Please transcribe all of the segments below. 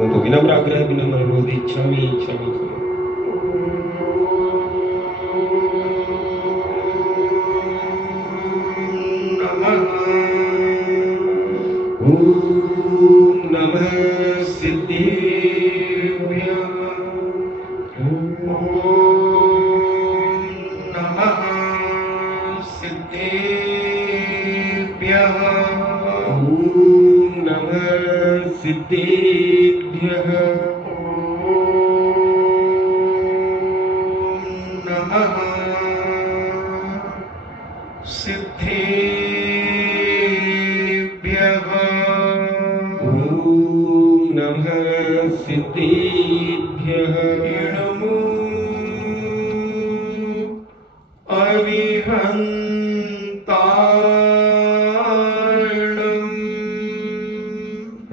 तो विनम्राग्रह विनम्ररोधि क्षमि क्षमि क्षमि। ओम नमः सिद्धेभ्यः। ओम नमः सिद्धेभ्यः। ओम नमः सिद्धेभ्यः। ओम नमः सिद्धेभ्यः। ओम नमः सिद्धेभ्यः। नमो अरिहन्ताणम्।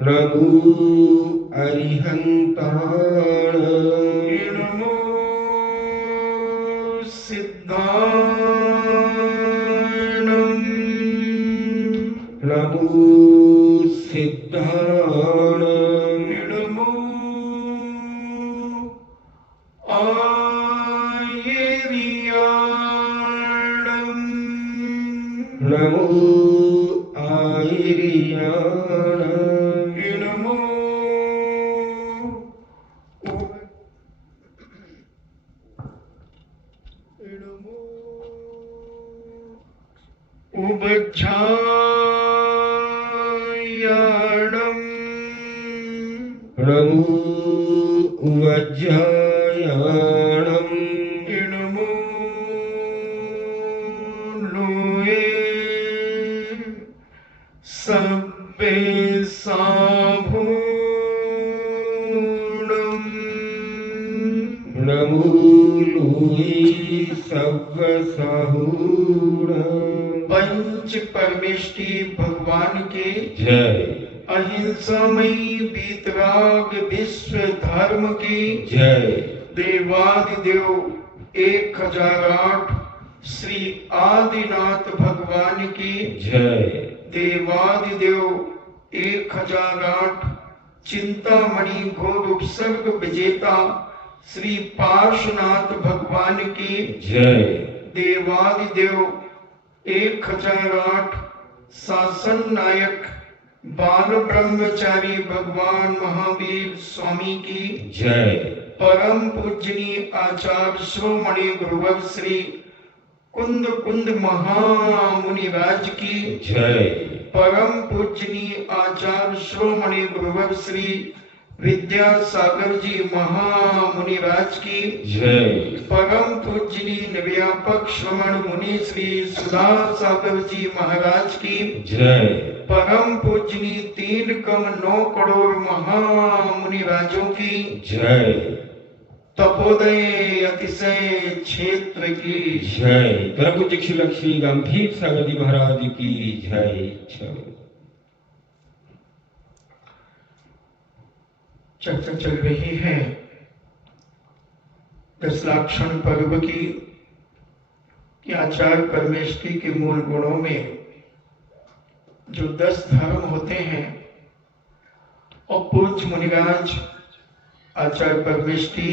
नमो अरिहन्ताणम्। नमो सिद्धाणम्। नमो सिद्धाणम्। नमो आयर्याणम्। नमो आयर्याणम्। नमो उबज्झायाणम्। नमो उवज्जायाणम्। नमो लोये सब्बे साभूणम्। नमो लोहि सव्वसाहूणम्। पंच परमेष्टि भगवान के जय। अहिंसामयी वीतराग विश्व धर्म की जय। देवादिदेव 1008 श्री आदिनाथ भगवान की जय। देवादिदेव 1008 चिंतामणि घोर उपसर्ग विजेता श्री पार्श्वनाथ भगवान की जय। देवादिदेव 1008 शासन नायक बाल ब्रह्मचारी भगवान महावीर स्वामी की जय। परम पूजनीय आचार्य शिरोमणि गुरुवर श्री कुंद कुंद महामुनि राज की जय। परम पूजनीय आचार्य शिरोमणि गुरुवर श्री विद्यासागर जी महामुनि राज की जय। परम पूजनीय निर्व्यापक श्रवण मुनि श्री सुधा सागर जी महाराज की जय। परम पूजनीय 3,9 करोड़ महामुनि राजों की जय। तपोदय अतिशय क्षेत्र की जय। परम पूज्य श्री लक्ष्मी गंभीर सागर जी महाराज की जय। चर्चा चल रही है दशलाक्षण पर्व की कि आचार्य परमेष्टि के मूल गुणों में जो 10 धर्म होते हैं और पूज्य मुनिराज आचार्य परमेष्टि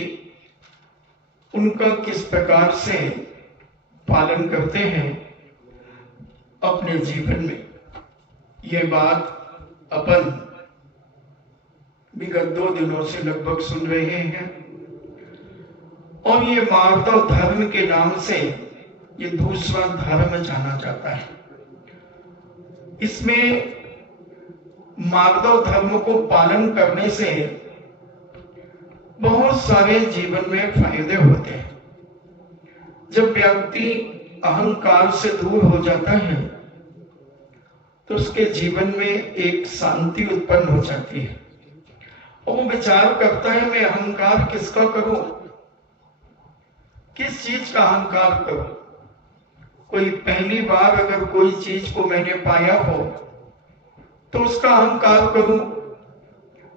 उनका किस प्रकार से पालन करते हैं अपने जीवन में। ये बात अपन विगत 2 दिनों से लगभग सुन रहे हैं और ये मार्दव धर्म के नाम से ये दूसरा धर्म जाना जाता है। इसमें मार्दव धर्म को पालन करने से बहुत सारे जीवन में फायदे होते हैं। जब व्यक्ति अहंकार से दूर हो जाता है तो उसके जीवन में एक शांति उत्पन्न हो जाती है और वो विचार करता है मैं अहंकार किसका करूं, किस चीज का अहंकार करूं। कोई पहली बार अगर कोई चीज को मैंने पाया हो तो उसका अहंकार करूं।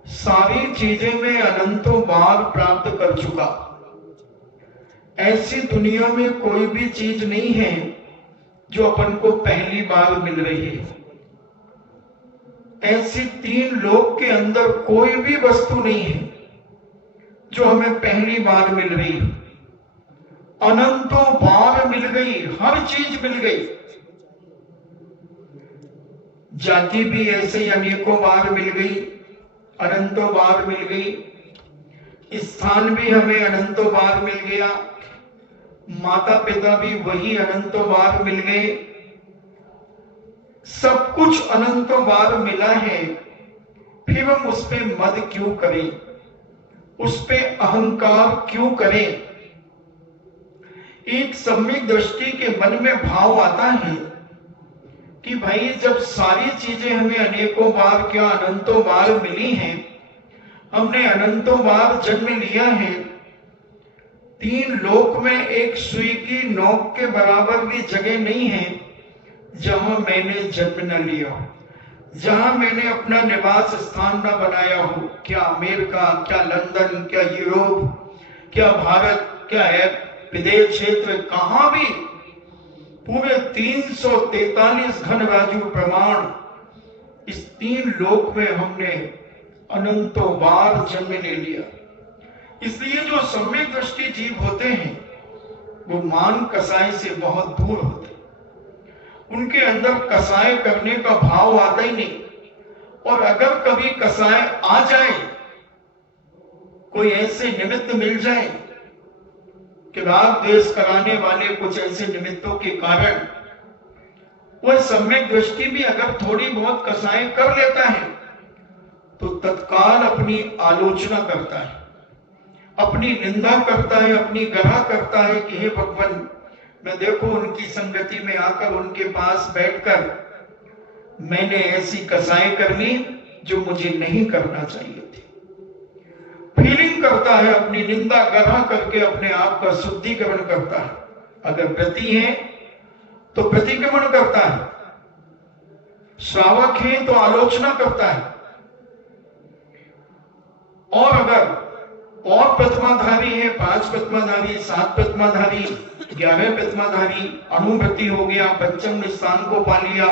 सारी चीजें मैं अनंतों बार प्राप्त कर चुका। ऐसी दुनिया में कोई भी चीज नहीं है जो अपन को पहली बार मिल रही है। ऐसी तीन लोक के अंदर कोई भी वस्तु नहीं है जो हमें पहली बार मिल रही, अनंतों बार मिल गई, हर चीज मिल गई। जाति भी ऐसे ही अनेकों बार मिल गई, अनंतों बार मिल गई। स्थान भी हमें अनंतों बार मिल गया, माता पिता भी वही अनंतों बार मिल गए। सब कुछ अनंतों बार मिला है, फिर हम उस पे मद क्यों करें, उस पे अहंकार क्यों करें? एक सम्यक दृष्टि के मन में भाव आता है कि भाई जब सारी चीजें हमें अनेकों बार क्या अनंतों बार मिली हैं, हमने अनंतों बार जन्म लिया है, तीन लोक में एक सुई की नोक के बराबर भी जगह नहीं है जहां मैंने जन्म न लिया हो, जहां मैंने अपना निवास स्थान न बनाया हो। क्या अमेरिका, क्या लंदन, क्या यूरोप, क्या भारत, क्या है विदेश क्षेत्र, कहां भी पूरे 343 घन राजु प्रमाण इस तीन लोक में हमने अनंतों बार जन्म ले लिया। इसलिए जो सम्यक दृष्टि जीव होते हैं वो मान कसाई से बहुत दूर होते, उनके अंदर कसाई करने का भाव आता ही नहीं। और अगर कभी कसाई आ जाए, कोई ऐसे निमित्त मिल जाए कि राग द्वेष कराने वाले कुछ ऐसे निमित्तों के कारण वह सम्यक दृष्टि भी अगर थोड़ी बहुत कसाई कर लेता है तो तत्काल अपनी आलोचना करता है, अपनी निंदा करता है, अपनी गढ़ा करता है कि हे भगवान, मैं देखो उनकी संगति में आकर उनके पास बैठकर मैंने ऐसी कसाई कर ली जो मुझे नहीं करना चाहिए थी। फीलिंग करता है, अपनी निंदा गढ़ा करके अपने आप का शुद्धिकरण करता है। अगर व्रती है तो प्रतिक्रमण करता है, श्रावक है तो आलोचना करता है, और अगर और प्रतिमाधारी है, 5 प्रतिमाधारी, 7 प्रतिमाधारी, 11 प्रतिमाधारी, अणुव्रती हो गया, पंचम स्थान को पा लिया,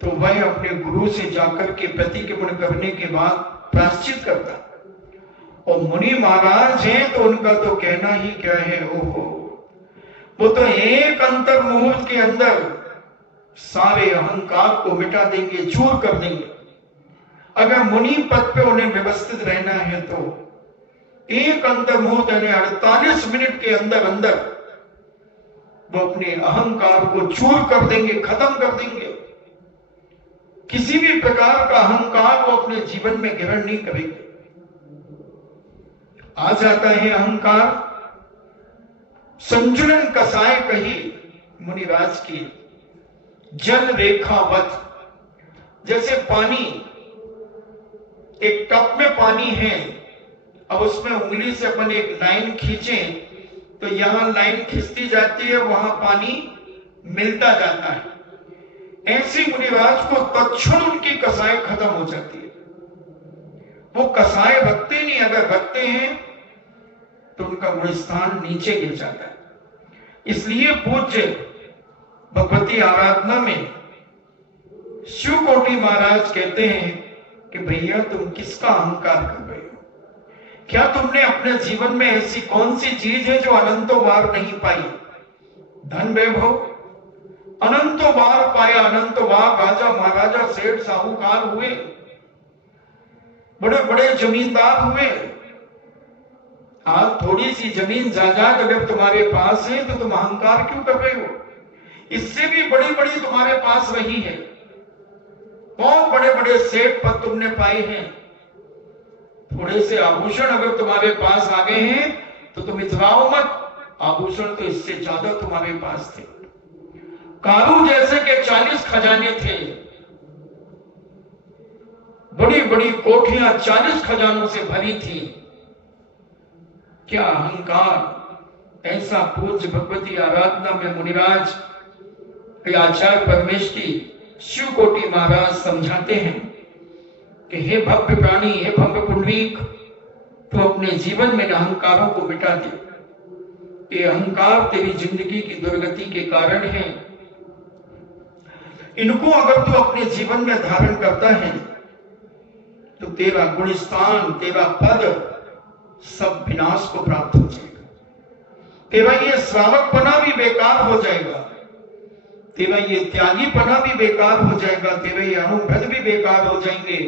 तो वह अपने गुरु से जाकर के प्रतिक्रमण करने के बाद प्रायश्चित करता। और मुनि महाराज हैं तो उनका तो कहना ही क्या है, ओहो, वो तो एक अंतर मुहूर्त के अंदर सारे अहंकार को मिटा देंगे, चूर कर देंगे। अगर मुनि पद पे उन्हें व्यवस्थित रहना है तो एक अंतर मुहूर्त यानी 48 मिनट के अंदर अंदर वो अपने अहंकार को चूर कर देंगे, खत्म कर देंगे। किसी भी प्रकार का अहंकार वो अपने जीवन में ग्रहण नहीं करेंगे। आ जाता है अहंकार, संजुलन कसाय कही मुनिराज की, जल रेखावत। जैसे पानी, एक टब में पानी है, अब उसमें उंगली से अपन एक लाइन खींचें तो यहां लाइन खिंचती जाती है, वहां पानी मिलता जाता है। ऐसी मुनिराज को तत्क्षण उनकी कसाई खत्म हो जाती है। वो कसाई रखते नहीं, अगर रखते हैं तो उनका वो स्थान नीचे गिर जाता है। इसलिए पूज्य भगवती आराधना में शिव कोटि महाराज कहते हैं कि भैया तुम किसका अहंकार कर रहे हो? क्या तुमने अपने जीवन में ऐसी कौन सी चीज है जो अनंतों बार नहीं पाई? धन वैभव अनंतों बार पाया, अनंतों बार राजा महाराजा सेठ साहूकार हुए, बड़े बड़े जमींदार हुए। आज थोड़ी सी जमीन जायदाद अगर तुम्हारे पास है तो तुम अहंकार क्यों कर रहे हो? इससे भी बड़ी बड़ी तुम्हारे पास रही है, बहुत बड़े बड़े सेठ पद तुमने पाए हैं। थोड़े से आभूषण अगर तुम्हारे पास आ गए हैं तो तुम इतराओ मत, आभूषण तो इससे ज्यादा तुम्हारे पास थे। कारू जैसे के 40 खजाने थे, बड़ी बड़ी कोठियां 40 खजानों से भरी थी। क्या अहंकार! ऐसा पूज्य भगवती आराधना में मुनिराज आचार्य परमेष्ठी शिव कोटि महाराज समझाते हैं कि हे भव्य प्राणी, हे भव्य पुंडरीक, तो अपने जीवन में अहंकारों को मिटा दे। ये अहंकार तेरी जिंदगी की दुर्गति के कारण है। इनको अगर तू अपने जीवन में धारण करता है तो तेरा गुणस्थान, तेरा पद सब विनाश को प्राप्त हो जाएगा। तेरा ये श्रावकपना भी बेकार हो जाएगा, तेरा ये त्यागीपना भी बेकार हो जाएगा, तेरे ये अणुव्रत भी बेकार हो जाएंगे,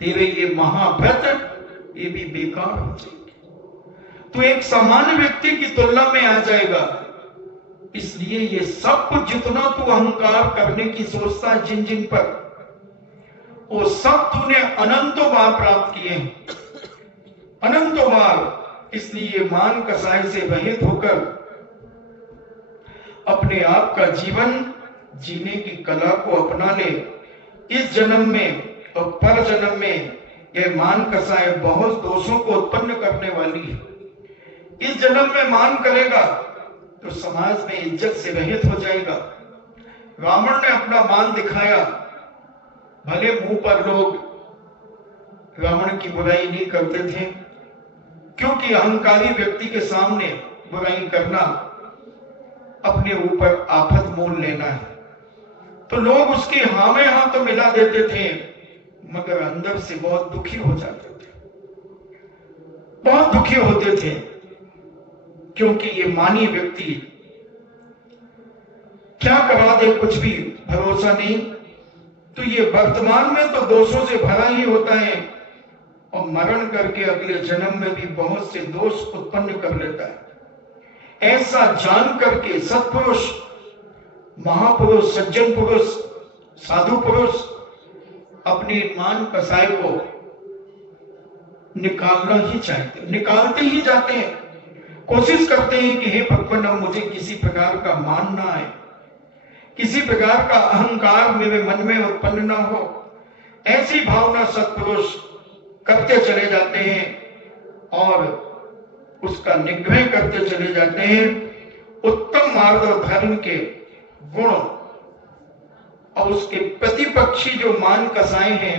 तेरे ये महाव्रत ये भी बेकार हो जाएंगे। तो एक सामान्य व्यक्ति की तुलना में आ जाएगा। इसलिए ये सब कुछ जितना तू अहंकार करने की सोचता है जिन जिन पर, वो सब तूने अनंतों बार प्राप्त किए हैं, अनंतों बार। इसलिए मान कसाई से रहित होकर अपने आप का जीवन जीने की कला को अपना ले। इस जन्म में और पर जन्म में यह मान कसाई बहुत दोषों को उत्पन्न करने वाली है। इस जन्म में मान करेगा तो समाज में इज्जत से रहित हो जाएगा। रावण ने अपना मान दिखाया, भले मुंह पर लोग रावण की बुराई नहीं करते थे, क्योंकि अहंकारी व्यक्ति के सामने बुराई करना अपने ऊपर आफत मोल लेना है। तो लोग उसकी हाँ में हाँ तो मिला देते थे, मगर अंदर से बहुत दुखी हो जाते थे, बहुत दुखी होते थे, क्योंकि ये मानी व्यक्ति क्या करा दे कुछ भी भरोसा नहीं। तो ये वर्तमान में तो दोषों से भरा ही होता है और मरण करके अगले जन्म में भी बहुत से दोष उत्पन्न कर लेता है। ऐसा जान करके सत्पुरुष, महापुरुष, सज्जन पुरुष, साधु पुरुष अपने मान कसाई को निकालना ही चाहते, निकालते ही जाते हैं, कोशिश करते हैं कि हे भगवान अब मुझे किसी प्रकार का मान ना आए, किसी प्रकार का अहंकार मेरे मन में उत्पन्न ना हो। ऐसी भावना सत्पुरुष करते चले जाते हैं और उसका निग्रह करते चले जाते हैं। उत्तम मार्ग और धर्म के गुण और उसके प्रतिपक्षी जो मान कसाए हैं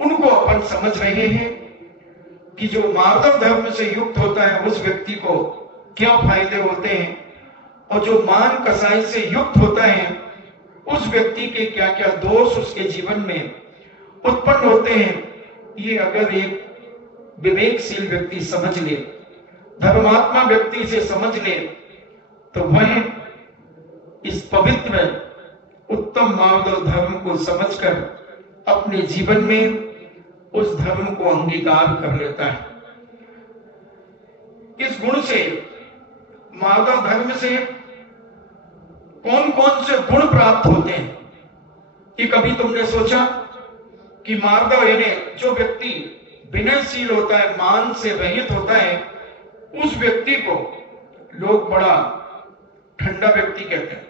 उनको अपन समझ रहे हैं कि जो मार्ग धर्म से युक्त होता है उस व्यक्ति को क्या फायदे होते हैं और जो मान कसाई से युक्त होता है उस व्यक्ति के क्या क्या दोष उसके जीवन में उत्पन्न होते हैं। ये अगर एक विवेकशील व्यक्ति समझ ले, धर्मात्मा व्यक्ति से समझ ले, तो वह इस पवित्र उत्तम मार्ग और धर्म को समझकर अपने जीवन में उस धर्म को अंगीकार कर लेता है। इस गुण से, मार्ग और धर्म से कौन कौन से गुण प्राप्त होते हैं, कि कभी तुमने सोचा कि मार्ग यानी जो व्यक्ति विनयशील होता है, मान से रहित होता है, उस व्यक्ति को लोग बड़ा ठंडा व्यक्ति कहते हैं।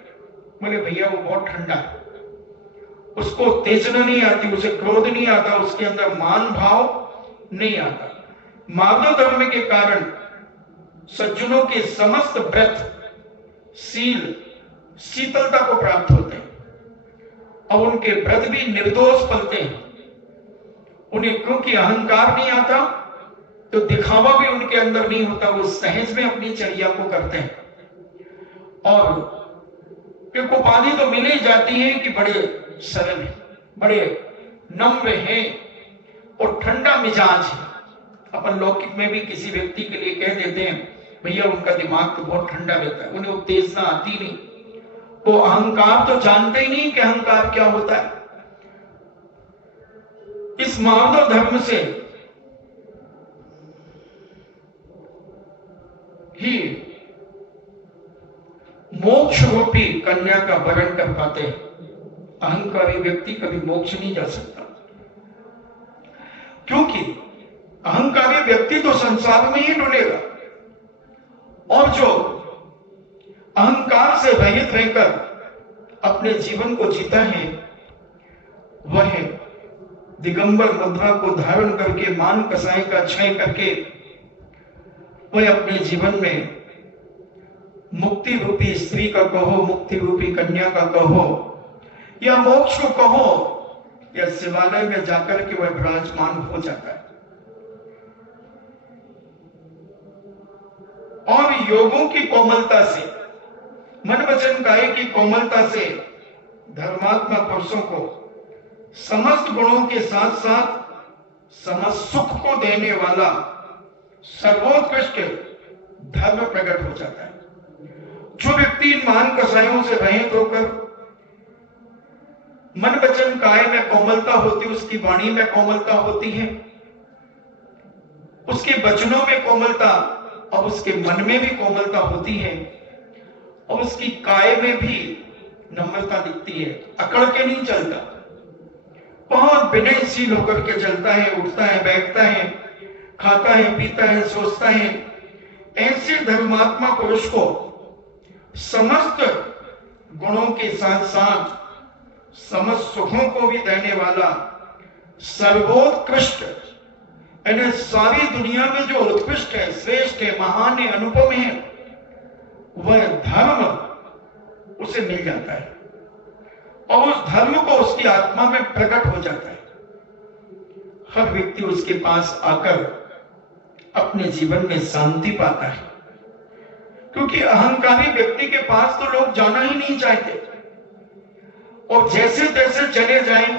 बोले भैया वो बहुत ठंडा है, उसको तेजना नहीं आती, उसे क्रोध नहीं आता, उसके अंदर मान भाव नहीं आता। मार्ग धर्म के कारण सज्जनों के समस्त व्रत शील शीतलता को प्राप्त होते हैं और उनके व्रत भी निर्दोष फलते हैं। उन्हें क्योंकि अहंकार नहीं आता तो दिखावा भी उनके अंदर नहीं होता, वो सहज में अपनी चर्या को करते हैं। और एक उपाधि तो मिल ही जाती है कि बड़े सरल है, बड़े नम्र हैं और ठंडा मिजाज है। अपन लौकिक में भी किसी व्यक्ति के लिए कह देते हैं भैया उनका दिमाग तो बहुत ठंडा रहता है, उन्हें उत्तेजना आती नहीं, वो अहंकार तो जानते ही नहीं कि अहंकार क्या होता है। इस मार्ग धर्म से ही मोक्ष रूपी कन्या का वरण कर पाते हैं। अहंकारी व्यक्ति कभी मोक्ष नहीं जा सकता, क्योंकि अहंकारी व्यक्ति तो संसार में ही डुलेगा और जो अहंकार से रहित रहकर अपने जीवन को जीता है वह दिगंबर मुद्रा को धारण करके, मान कसाई का क्षय करके, वह अपने जीवन में मुक्ति रूपी स्त्री का कहो, मुक्ति रूपी कन्या का कहो, या मोक्ष को कहो, या शिवालय में जाकर के वह विराजमान हो जाता है। और योगों की कोमलता से, मन वचन काया की कोमलता से धर्मात्मा पुरुषों को समस्त गुणों के साथ साथ समस्त सुख को देने वाला सर्वोत्कृष्ट धर्म प्रकट हो जाता है। जो व्यक्ति इन महान कसायों से रहित होकर मन वचन काय में कोमलता होती है, उसकी वाणी में कोमलता होती है, उसके वचनों में कोमलता और उसके मन में भी कोमलता होती है, और उसकी काय में भी नम्रता दिखती है, अकड़ के नहीं चलता, बहुत विनयशील होकर के चलता है, उठता है, बैठता है, खाता है, पीता है, सोचता है। ऐसे धर्मात्मा पुरुष को समस्त गुणों के साथ साथ समस्त सुखों को भी देने वाला सर्वोत्कृष्ट, यानी सारी दुनिया में जो उत्कृष्ट है, श्रेष्ठ है, महान है, अनुपम है, वह धर्म उसे मिल जाता है और उस धर्म को उसकी आत्मा में प्रकट हो जाता है। हर व्यक्ति उसके पास आकर अपने जीवन में शांति पाता है, क्योंकि अहंकारी व्यक्ति के पास तो लोग जाना ही नहीं चाहते, और जैसे तैसे चले जाएं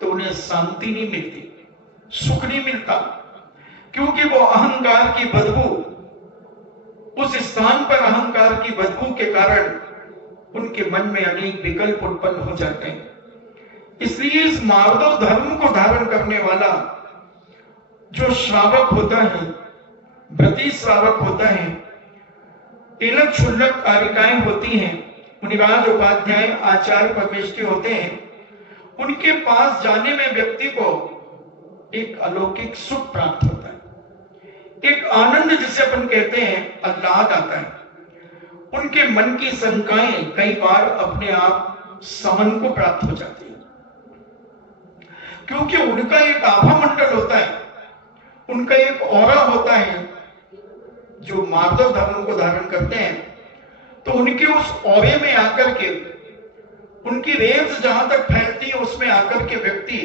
तो उन्हें शांति नहीं मिलती, सुख नहीं मिलता, क्योंकि वो अहंकार की बदबू, उस स्थान पर अहंकार की बदबू के कारण उनके मन में अनेक विकल्प उत्पन्न हो जाते हैं। इसलिए इस मार्दव धर्म को धारण करने वाला जो श्रावक होता है, व्रती श्रावक होता है, तिलक क्षुल्लक कारिकाएं होती हैं, मुनिराज उपाध्याय आचार्य परमेष्ठी होते हैं, उनके पास जाने में व्यक्ति को एक अलौकिक सुख प्राप्त होता है, एक आनंद जिसे अपन कहते हैं, आह्लाद आता है। उनके मन की शंकाएं कई बार अपने आप समन को प्राप्त हो जाती है, क्योंकि उनका एक आभा मंडल होता है, उनका एक ऑरा होता है। जो मार्दव धर्म को धारण करते हैं तो उनके उस औरे में आकर के, उनकी रेंज जहां तक फैलती है उसमें आकर के व्यक्ति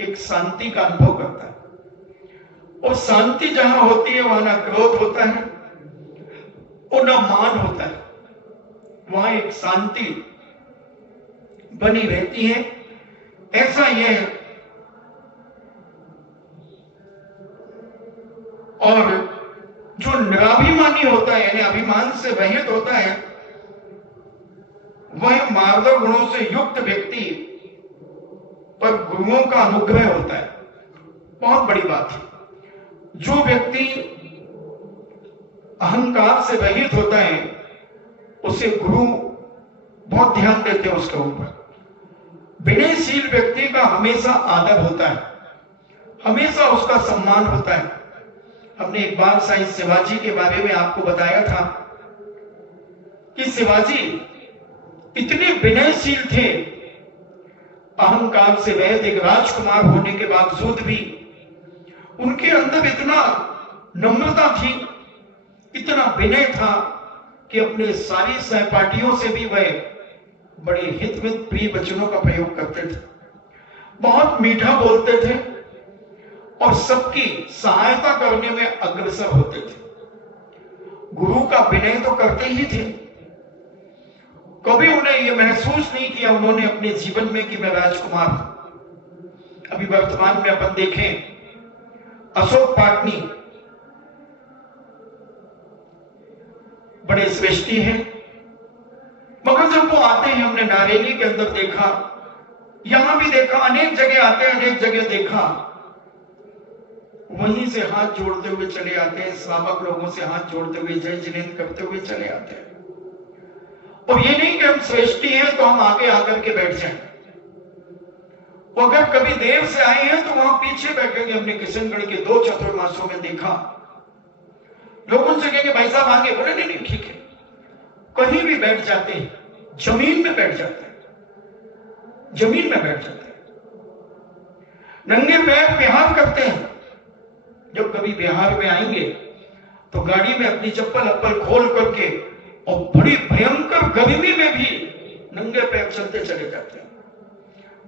एक शांति का अनुभव करता है। और शांति जहां होती है वहां ना क्रोध होता है और ना मान होता है, वहां एक शांति बनी रहती है। ऐसा यह और जो निराभिमानी होता है, यानी अभिमान से रहित होता है, वह मार्दव गुणों से युक्त व्यक्ति पर गुरुओं का अनुग्रह होता है। बहुत बड़ी बात है। जो व्यक्ति अहंकार से रहित होता है उसे गुरु बहुत ध्यान देते हैं उसके ऊपर। विनयशील व्यक्ति का हमेशा आदर होता है, हमेशा उसका सम्मान होता है। हमने एक बार साईं शिवाजी के बारे में आपको बताया था कि शिवाजी इतने विनयशील थे, अहंकार से रहित एक राजकुमार होने के बावजूद भी उनके अंदर इतना नम्रता थी, इतना विनय था कि अपने सारी सहपाठियों से भी वह बड़े हित में प्रिय वचनों का प्रयोग करते थे, बहुत मीठा बोलते थे और सबकी सहायता करने में अग्रसर होते थे। गुरु का विनय तो करते ही थे, कभी उन्हें यह महसूस नहीं किया उन्होंने अपने जीवन में कि मैं राजकुमार हूं। अभी वर्तमान में अपन देखें, अशोक पाटनी बड़े श्रेष्ठी हैं, मगर जब वो आते हैं, हमने नारेली के अंदर देखा, यहां भी देखा, अनेक जगह आते हैं, अनेक जगह देखा, वहीं से हाथ जोड़ते हुए चले आते हैं, श्रावक लोगों से हाथ जोड़ते हुए जय जिनेन्द्र करते हुए चले आते हैं। और ये नहीं कि हम श्रेष्ठी हैं तो हम आगे आकर के बैठ जाएं। वो अगर कभी देर से आए हैं तो वहां पीछे बैठेंगे। हमने किशनगढ़ के 2 चतुर्मासों में देखा, लोग उनसे कहेंगे भाई साहब आगे, बोले नहीं नहीं ठीक है, कहीं भी बैठ जाते हैं, जमीन में बैठ जाते हैं, जमीन में बैठ जाते हैं, नंगे पैर विहार करते हैं। जब कभी बिहार में आएंगे तो गाड़ी में अपनी चप्पल अप्पल खोल करके और बड़ी भयंकर गर्मी में भी नंगे पैर चलते चले जाते हैं।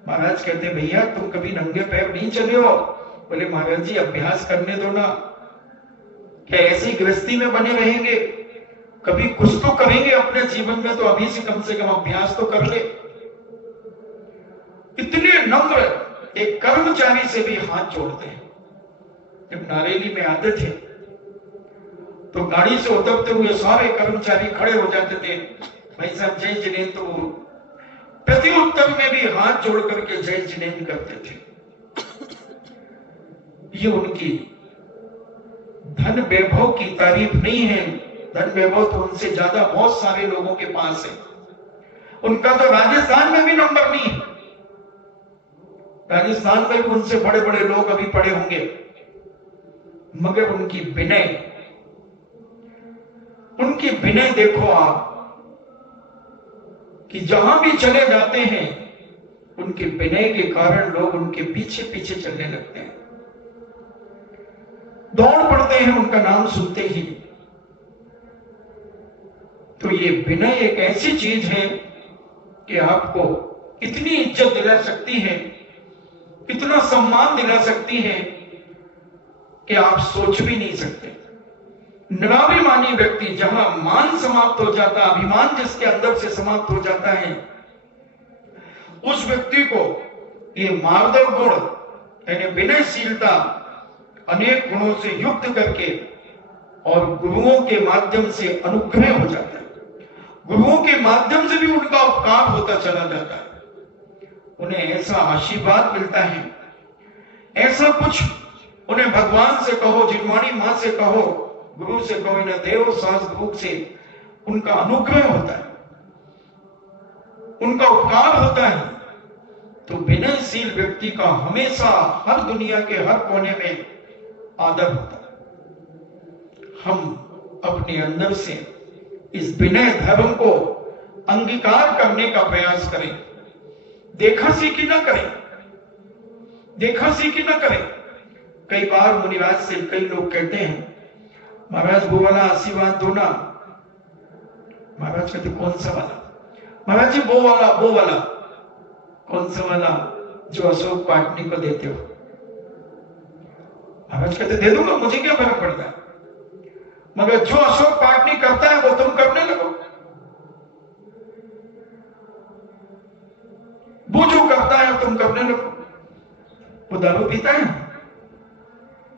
महाराज कहते हैं भैया तुम कभी नंगे पैर नहीं चले हो? बोले महाराज जी अभ्यास करने दो ना, क्या ऐसी गृहस्थी में बने रहेंगे? कभी कुछ तो करेंगे अपने जीवन में, तो अभी से कम अभ्यास तो कर ले। इतने नम्र एक कर्मचारी से भी हाथ जोड़ते हैं। जब नारेली में आते थे तो गाड़ी से उतरते हुए सारे कर्मचारी खड़े हो जाते थे, भाई साहब जय जिनेन्द्र, तो वो प्रति उत्तर में भी हाथ जोड़ करके जय जिनेन्द्र करते थे। ये उनकी धन वैभव की तारीफ नहीं है, धन वैभव तो उनसे ज्यादा बहुत सारे लोगों के पास है। उनका तो राजस्थान में भी नंबर नहीं है, राजस्थान में भी उनसे बड़े बड़े लोग अभी पड़े होंगे, मगर उनकी विनय देखो आप कि जहां भी चले जाते हैं उनके विनय के कारण लोग उनके पीछे पीछे चलने लगते हैं, दौड़ पड़ते हैं उनका नाम सुनते ही। तो ये विनय एक ऐसी चीज है कि आपको इतनी इज्जत दिला सकती है, इतना सम्मान दिला सकती है कि आप सोच भी नहीं सकते। निराभिमानी व्यक्ति, जहां मान समाप्त हो जाता, अभिमान जिसके अंदर से समाप्त हो जाता है, उस व्यक्ति को ये मार्दव गुण यानी विनयशीलता अनेक गुणों से युक्त करके और गुरुओं के माध्यम से अनुग्रह हो जाता है, गुरुओं के माध्यम से भी उनका उपकार होता चला जाता है, उन्हें ऐसा आशीर्वाद मिलता है, ऐसा कुछ उन्हें भगवान से कहो, जिनवाणी मां से कहो, गुरु से कहो, इन्हें देव शास्त्र रूप से उनका अनुग्रह होता है, उनका उपकार होता है। तो विनयशील व्यक्ति का हमेशा हर दुनिया के हर कोने में आदर होता है। हम अपने अंदर से इस विनय धर्म को अंगीकार करने का प्रयास करें, देखा सीखी ना करें, देखा सीखी ना करें। कई बार मुनिराज से कई लोग कहते हैं, महाराज वो वाला आशीर्वाद दो ना। महाराज कहते कौन सा वाला? महाराज जी वो वाला। कौन सा वाला? जो अशोक पाटनी को देते हो। महाराज कहते दे दूंगा, मुझे क्या फर्क पड़ता है, मगर जो अशोक पाटनी करता है वो तुम करने लगो। वो जो करता है तुम करने लगो। वो दारू पीता है,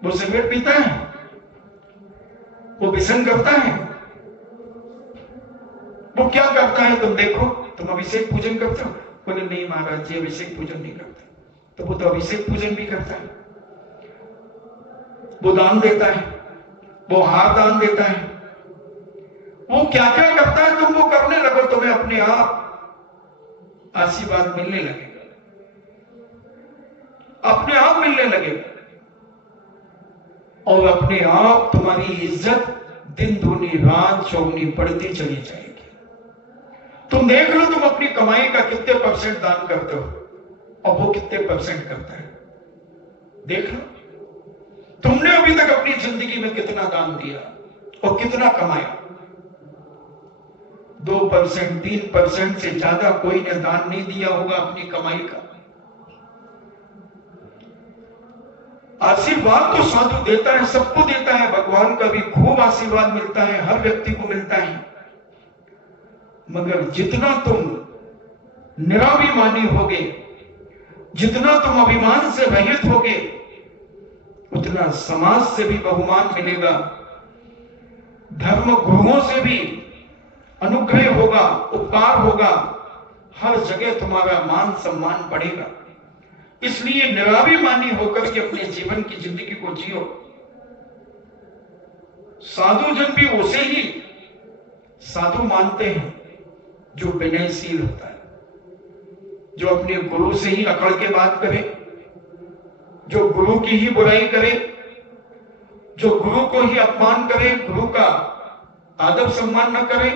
वो सिगरेट पीता है, वो व्यसन करता है, वो क्या करता है तुम देखो। तुम अभिषेक पूजन करते हो? बोले नहीं महाराज जी अभिषेक पूजन नहीं करते। तो वो तो अभिषेक पूजन भी करता है, वो दान देता है, वो हार दान देता है, वो क्या क्या करता है, तुम वो करने लगो, तुम्हें अपने आप आशीर्वाद मिलने लगेगा, अपने आप मिलने लगेगा, और अपने आप तुम्हारी इज्जत दिन दूनी रात चौगुनी बढ़ती चली जाएगी। तुम देख लो, तुम अपनी कमाई का कितने % दान करते हो और वो कितने % करता है, देख लो। तुमने अभी तक अपनी जिंदगी में कितना दान दिया और कितना कमाया? 2%, 3% से ज्यादा कोई ने दान नहीं दिया होगा अपनी कमाई का। आशीर्वाद तो साधु देता है, सबको देता है, भगवान का भी खूब आशीर्वाद मिलता है, हर व्यक्ति को मिलता है, मगर जितना तुम निराभिमानी होगे, जितना तुम अभिमान से रहित होगे, उतना समाज से भी बहुमान मिलेगा, धर्म गुरुओं से भी अनुग्रह होगा, उपकार होगा, हर जगह तुम्हारा मान सम्मान बढ़ेगा। इसलिए निराभिमानी होकर के अपने जीवन की जिंदगी को जियो। साधु जन भी उसे ही साधु मानते हैं जो विनयशील होता है, जो अपने गुरु से ही अकड़ के बात करे, जो गुरु की ही बुराई करे, जो गुरु को ही अपमान करे, गुरु का आदब सम्मान न करे,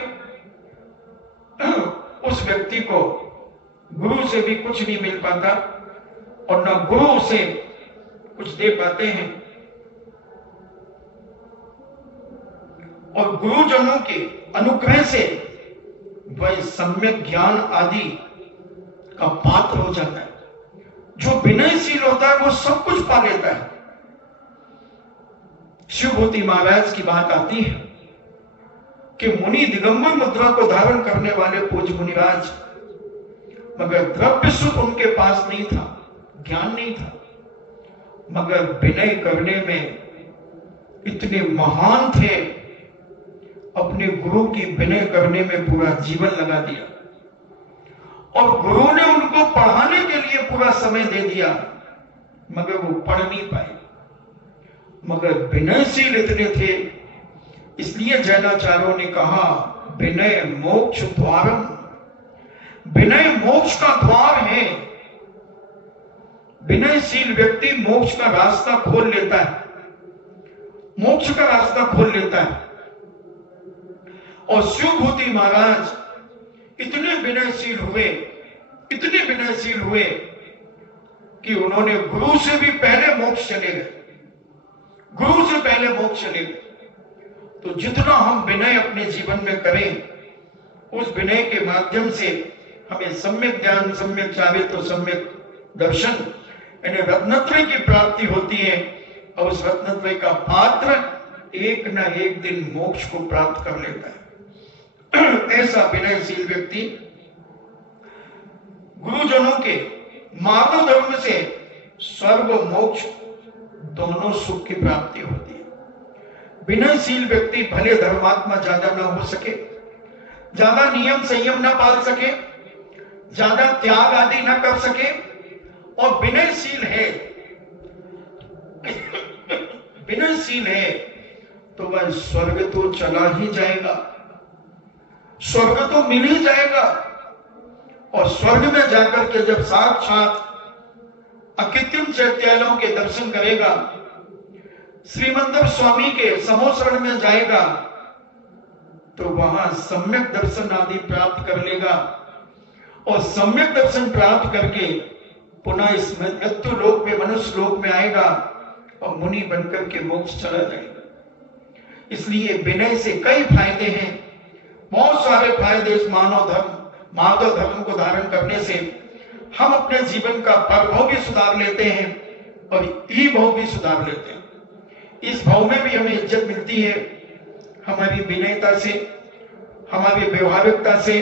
उस व्यक्ति को गुरु से भी कुछ नहीं मिल पाता और न गुरु उसे कुछ दे पाते हैं। और गुरुजनों के अनुग्रह से वह सम्यक ज्ञान आदि का पात्र हो जाता है। जो विनयशील होता है वो सब कुछ पा लेता है। शिवभूति महाराज की बात आती है कि मुनि दिगंबर मुद्रा को धारण करने वाले पूज्य मुनिराज मगर द्रव्य सुख उनके पास नहीं था, ज्ञान नहीं था, मगर विनय करने में इतने महान थे, अपने गुरु की विनय करने में पूरा जीवन लगा दिया और गुरु ने उनको पढ़ाने के लिए पूरा समय दे दिया, मगर वो पढ़ नहीं पाए। मगर विनयशील इतने थे, इसलिए जैनाचार्यों ने कहा विनय मोक्ष द्वारम, विनय मोक्ष का द्वार है। विनयशील व्यक्ति मोक्ष का रास्ता खोल लेता है, मोक्ष का रास्ता खोल लेता है। और शिवभूति महाराज इतने विनयशील हुए, इतने विनयशील हुए कि उन्होंने गुरु से भी पहले मोक्ष चले गए, गुरु से पहले मोक्ष चले गए। तो जितना हम विनय अपने जीवन में करें, उस विनय के माध्यम से हमें सम्यक ज्ञान, सम्यक चारित्र्य, सम्यक दर्शन यानी रत्नत्रय की प्राप्ति होती है और उस रत्नत्रय का पात्र एक न एक दिन मोक्ष को प्राप्त कर लेता है। ऐसा विनयशील व्यक्ति गुरुजनों के मार्गधर्म से स्वर्ग मोक्ष दोनों सुख की प्राप्ति होती है। विनयशील व्यक्ति भले धर्मात्मा ज्यादा ना हो सके, ज्यादा नियम संयम ना पाल सके, ज्यादा त्याग आदि ना कर सके, और विनयशील है, विनयशील है तो वह स्वर्ग तो चला ही जाएगा, स्वर्ग तो मिल ही जाएगा। और स्वर्ग में जाकर के जब साक्षात अकृत्रिम चैत्यालयों के दर्शन करेगा, श्रीमंदर स्वामी के समोसरण में जाएगा, तो वहां सम्यक दर्शन आदि प्राप्त कर लेगा और सम्यक दर्शन प्राप्त करके पुनः इस मृत्यु लोक में, मनुष्य लोक में आएगा और मुनि बनकर के मोक्ष चला जाएगा। इसलिए विनय से कई फायदे हैं, बहुत सारे फायदे इस मानव धर्म को धारण करने से। हम अपने जीवन का परभव भी सुधार लेते हैं और ई भाव भी सुधार लेते हैं। इस भाव में भी हमें इज्जत मिलती है, हमारी विनयता से, हमारी व्यवहारिकता से,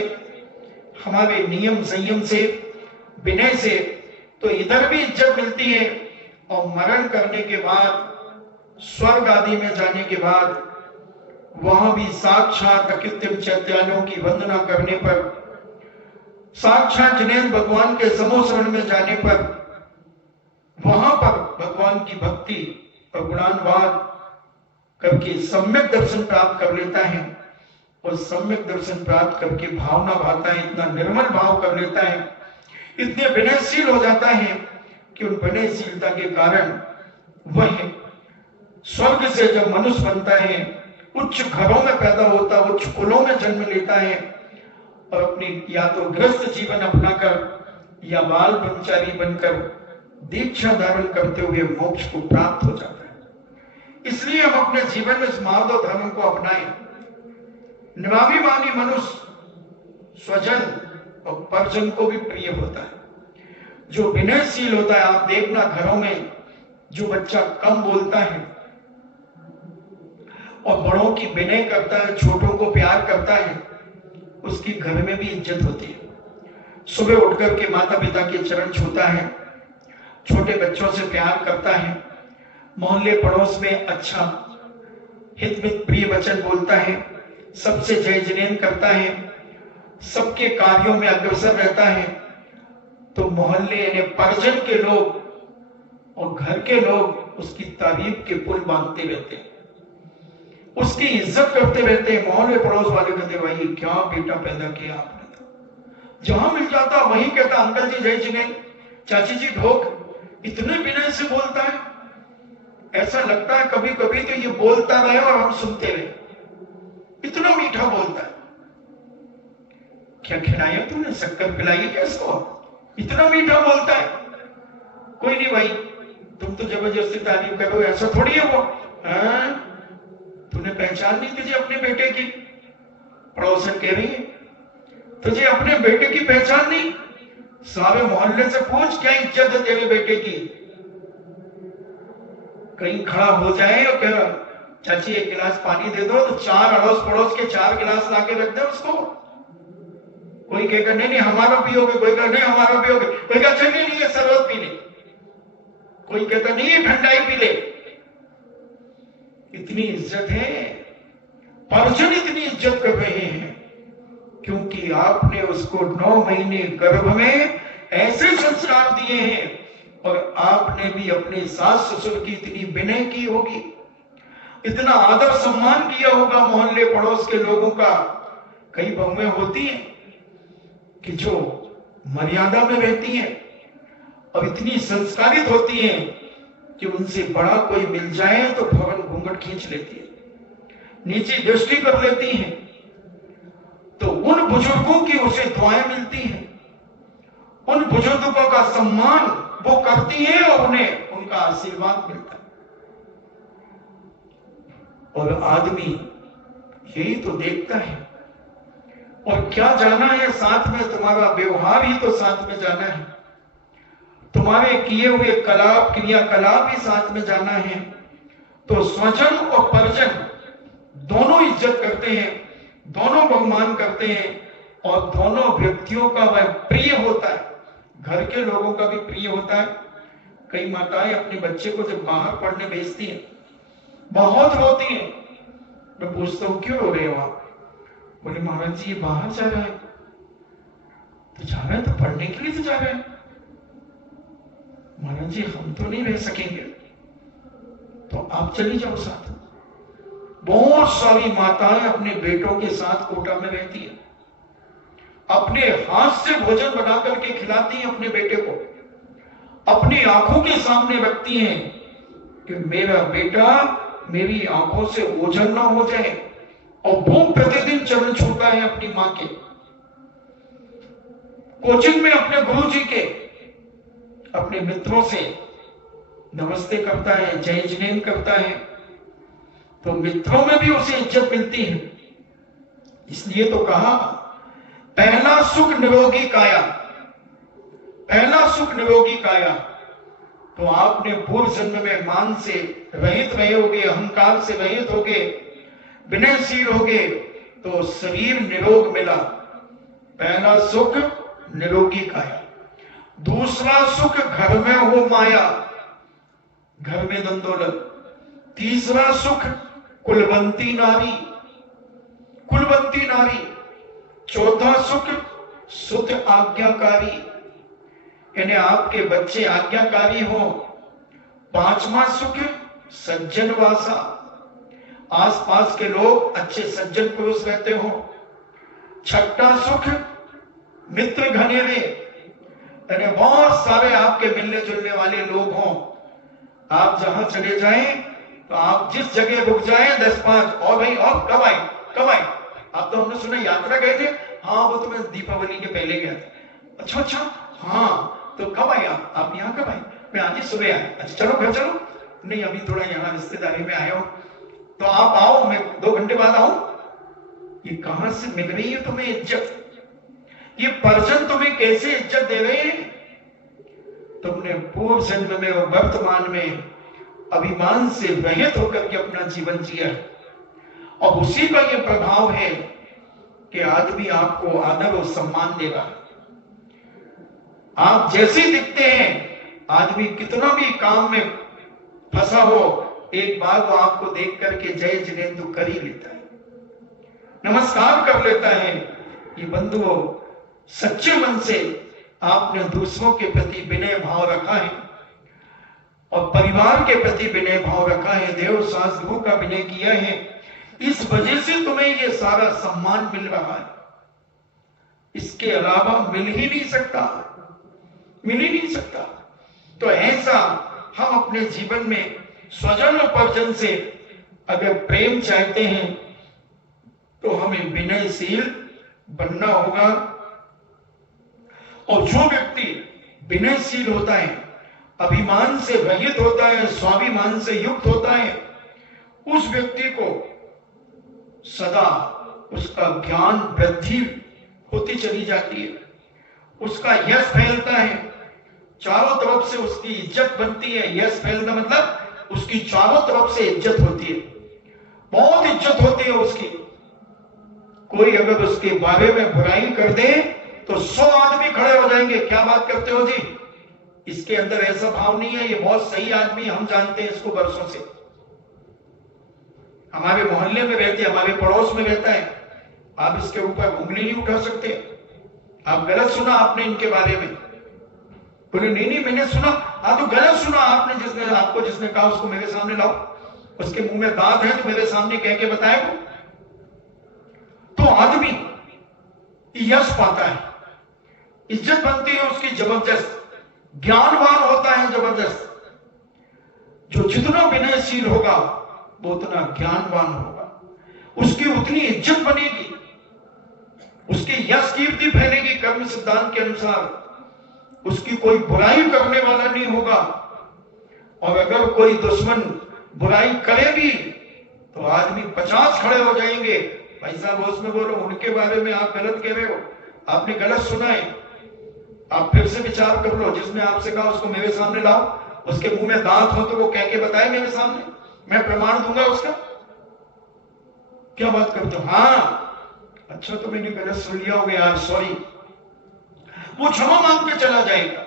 हमारे नियम संयम से, विनय से, तो इधर भी इज्जत मिलती है। और मरण करने के बाद, स्वर्ग आदि में जाने के बाद, वहां भी साक्षात अकृत्रिम चैत्यालयों की वंदना करने पर, साक्षात जिनेन्द्र भगवान के समोसरण में जाने पर, वहां पर भगवान की भक्ति और गुणानुवाद करके सम्यक दर्शन प्राप्त कर लेता है। और सम्यक दर्शन प्राप्त करके भावना भाता है, इतना निर्मल भाव कर लेता है, इतने विनयशील हो जाता है कि उन विनयशीलता के कारण वह स्वर्ग से जब मनुष्य बनता है, उच्च घरों में पैदा होता है, उच्च कुलों में जन्म लेता है और अपनी या तो गृहस्थ जीवन अपनाकर या बाल ब्रह्मचारी बनकर दीक्षा धारण करते हुए मोक्ष को प्राप्त हो जाता है। इसलिए हम अपने जीवन में इस माधव धर्म को अपनाएं। निवाभिमानी मनुष्य स्वजन और परिजन को भी प्रिय होता है। जो विनयशील होता है, आप देखना घरों में जो बच्चा कम बोलता है और बड़ों की विनय करता है, छोटों को प्यार करता है, उसकी घर में भी इज्जत होती है। सुबह उठकर के माता पिता के चरण छूता है, छोटे बच्चों से प्यार करता है, मोहल्ले पड़ोस में अच्छा हित मित प्रिय वचन बोलता है, सबसे जय जिनेन्द्र करता है, सबके कार्यों में अग्रसर रहता है, तो मोहल्ले यानी परिजन के लोग और घर के लोग उसकी तारीफ के पुल बांधते रहते हैं, उसकी इज्जत करते रहते हैं। मोहल्ले पड़ोस वाले कहते भाई क्या बेटा पैदा किया आपने, जहां मिल जाता वहीं कहता अंकल जी जय जिनेन्द्र, चाची जी ढोक, इतने विनय से बोलता है, ऐसा लगता है कभी कभी तो ये बोलता रहे और हम सुनते रहे, इतना मीठा बोलता है। क्या खिलाया तूने, शक्कर पिलाई क्या इसको, इतना मीठा बोलता है। कोई नहीं भाई, तुम तो जबरदस्ती तारीफ करो, ऐसा थोड़ी है वो। तूने पहचान नहीं तुझे अपने बेटे की, पड़ोसन कह रही है तुझे अपने बेटे की पहचान नहीं, सारे मोहल्ले से पूछ क्या इज्जत है तेरे बेटे की। कहीं खड़ा हो जाए और कह चाची एक गिलास पानी दे दो, तो चार अड़ोस पड़ोस के 4 गिलास लाके रख दे उसको। कोई कहेगा नहीं नहीं हमारा पियोगे, कोई कहेगा नहीं हमारा पियोगे, कोई कहेगा चलिए नहीं ये शरबत पी ले, कोई कहता नहीं ये ठंडाई पी ले। इतनी इज्जत है, परजन इतनी इज्जत कर रहे हैं क्योंकि आपने उसको 9 महीने गर्भ में ऐसे संस्कार दिए हैं और आपने भी अपने सास ससुर की इतनी विनय की होगी, इतना आदर सम्मान किया होगा मोहल्ले पड़ोस के लोगों का। कई बहुएं होती हैं कि जो मर्यादा में रहती हैं और इतनी संस्कारित होती हैं कि उनसे बड़ा कोई मिल जाए तो फौरन घूंघट खींच लेती है, नीची दृष्टि कर लेती हैं। तो उन बुजुर्गों की उसे दुआएं मिलती हैं, उन बुजुर्गों का सम्मान वो करती है और उन्हें उनका आशीर्वाद मिलता है। और आदमी यही तो देखता है, और क्या जाना है साथ में, तुम्हारा व्यवहार ही तो साथ में जाना है, तुम्हारे किए हुए क्रियाकलाप ही साथ में जाना है। तो स्वजन और परजन दोनों इज्जत करते हैं, दोनों बहुमान करते हैं और दोनों व्यक्तियों का वह प्रिय होता है, घर के लोगों का भी प्रिय होता है। कई माताएं अपने बच्चे को जब बाहर पढ़ने भेजती हैं बहुत रोती हैं। मैं पूछता हूं क्यों रो रहे हो आप? बोले महाराज जी ये बाहर जा रहा है। तो जा रहा है तो पढ़ने के लिए तो जा रहा है। महाराज जी हम तो नहीं रह सकेंगे, तो आप चली जाओ साथ। बहुत सारी माताएं अपने बेटों के साथ कोटा में रहती है, अपने हाथ से भोजन बना करके खिलाती हैं अपने बेटे को, अपनी आंखों के सामने रखती हैं कि मेरा बेटा मेरी आंखों से ओझल ना हो जाए। और वो प्रतिदिन चरण छूता है अपनी मां के, कोचिंग में अपने गुरु जी के, अपने मित्रों से नमस्ते करता है, जय जिनेन्द्र करता है। तो मित्रों में भी उसे इज्जत मिलती है। इसलिए तो कहा पहला सुख निरोगी काया, पहला सुख निरोगी काया। तो आपने पूर्व जन्म में मान से रहित रहे होगे, अहंकार से रहित होगे, विनयशील होगे, तो शरीर निरोग मिला। पहला सुख निरोगी काया। दूसरा सुख घर में हो माया, घर में दंदोलत। तीसरा सुख कुलवंती नारी, कुलवंती नारी। चौथा सुख सुत आज्ञाकारी, यानी आपके बच्चे आज्ञाकारी हो। पांचवा सुख सज्जन वासा, आसपास के लोग अच्छे सज्जन पुरुष रहते हो। छठा सुख मित्र घनेरे, यानी बहुत सारे आपके मिलने जुलने वाले लोग हों। आप जहां चले जाएं तो आप जिस जगह रुक जाएं 10-5 और भाई और कब आए कब आए। आप तो हमने सुना यात्रा गए थे, हाँ वो तो मैं दीपावली के पहले गया था। अच्छा अच्छा हाँ तो कब आए आप यहाँ कब आए? मैं आज ही सुबह आया। अच्छा चलो घर चलो। नहीं अभी थोड़ा यहाँ रिश्तेदारी में आया हूं, तो आप आओ, मैं 2 घंटे बाद आऊं। ये कहां से मिल रही है तुम्हें इज्जत? ये परजन तुम्हें कैसे इज्जत दे रहे हैं? तुमने पूर्व जन्म में और वर्तमान में अभिमान से रहित होकर के अपना जीवन जिया, और उसी का ये प्रभाव है कि आदमी आपको आदर और सम्मान देगा। आप जैसे दिखते हैं, आदमी कितना भी काम में फंसा हो, एक बार वो आपको देख करके जय जिनेन्द्र कर ही लेता है, नमस्कार कर लेता है। ये बंधुओं, सच्चे मन से आपने दूसरों के प्रति विनय भाव रखा है और परिवार के प्रति विनय भाव रखा है, देव सास गुरु का विनय किया है। इस वजह से तुम्हें ये सारा सम्मान मिल रहा है। इसके अलावा मिल ही नहीं सकता, मिल ही नहीं सकता। तो ऐसा हम अपने जीवन में स्वजन और परजन से अगर प्रेम चाहते हैं तो हमें विनयशील बनना होगा। और जो व्यक्ति विनयशील होता है, अभिमान से रहित होता है, स्वाभिमान से युक्त होता है, उस व्यक्ति को सदा उसका ज्ञान वृद्धि होती चली जाती है, उसका यश फैलता है, चारों तरफ से उसकी इज्जत बनती है। यश फैलना मतलब उसकी चारों तरफ से इज्जत होती है, बहुत इज्जत होती है उसकी। कोई अगर उसके बारे में बुराई कर दे तो 100 आदमी खड़े हो जाएंगे, क्या बात करते हो जी, इसके अंदर ऐसा भाव नहीं है, ये बहुत सही आदमी, हम जानते हैं इसको वर्षों से, हमारे मोहल्ले में रहते, हमारे पड़ोस में रहता है, आप इसके ऊपर उंगली नहीं उठा सकते, आप गलत सुना आपने इनके बारे में। बोले नहीं नहीं मैंने सुना, हाँ तो गलत सुना आपने, जिसने कहा उसको मेरे सामने लाओ, उसके मुंह में दांत है तो मेरे सामने कह के बताए वो। तो आदमी यश पाता है, इज्जत बनती है उसकी जबरदस्त, ज्ञानवान होता है जबरदस्त। जो जितना विनयशील होगा वो उतना ज्ञानवान होगा, उसकी उतनी इज्जत बनेगी, उसकी यश कीर्ति फैलेगी कर्म सिद्धांत के अनुसार, उसकी कोई बुराई करने वाला नहीं होगा। और अगर कोई दुश्मन बुराई करे भी तो आदमी 50 खड़े हो जाएंगे, भाई साहब उसमें बोलो, उनके बारे में आप गलत कह रहे हो, आपने गलत सुना है, आप फिर से विचार कर लो, जिसने आपसे कहा उसको मेरे सामने लाओ, उसके मुंह में दांत हो तो वो कह के बताए मेरे सामने, मैं प्रमाण दूंगा उसका। क्या बात करते हो? हाँ अच्छा तो मैंने गलत सुन लिया होगा यार, सॉरी, वो क्षमा मांग के चला जाएगा।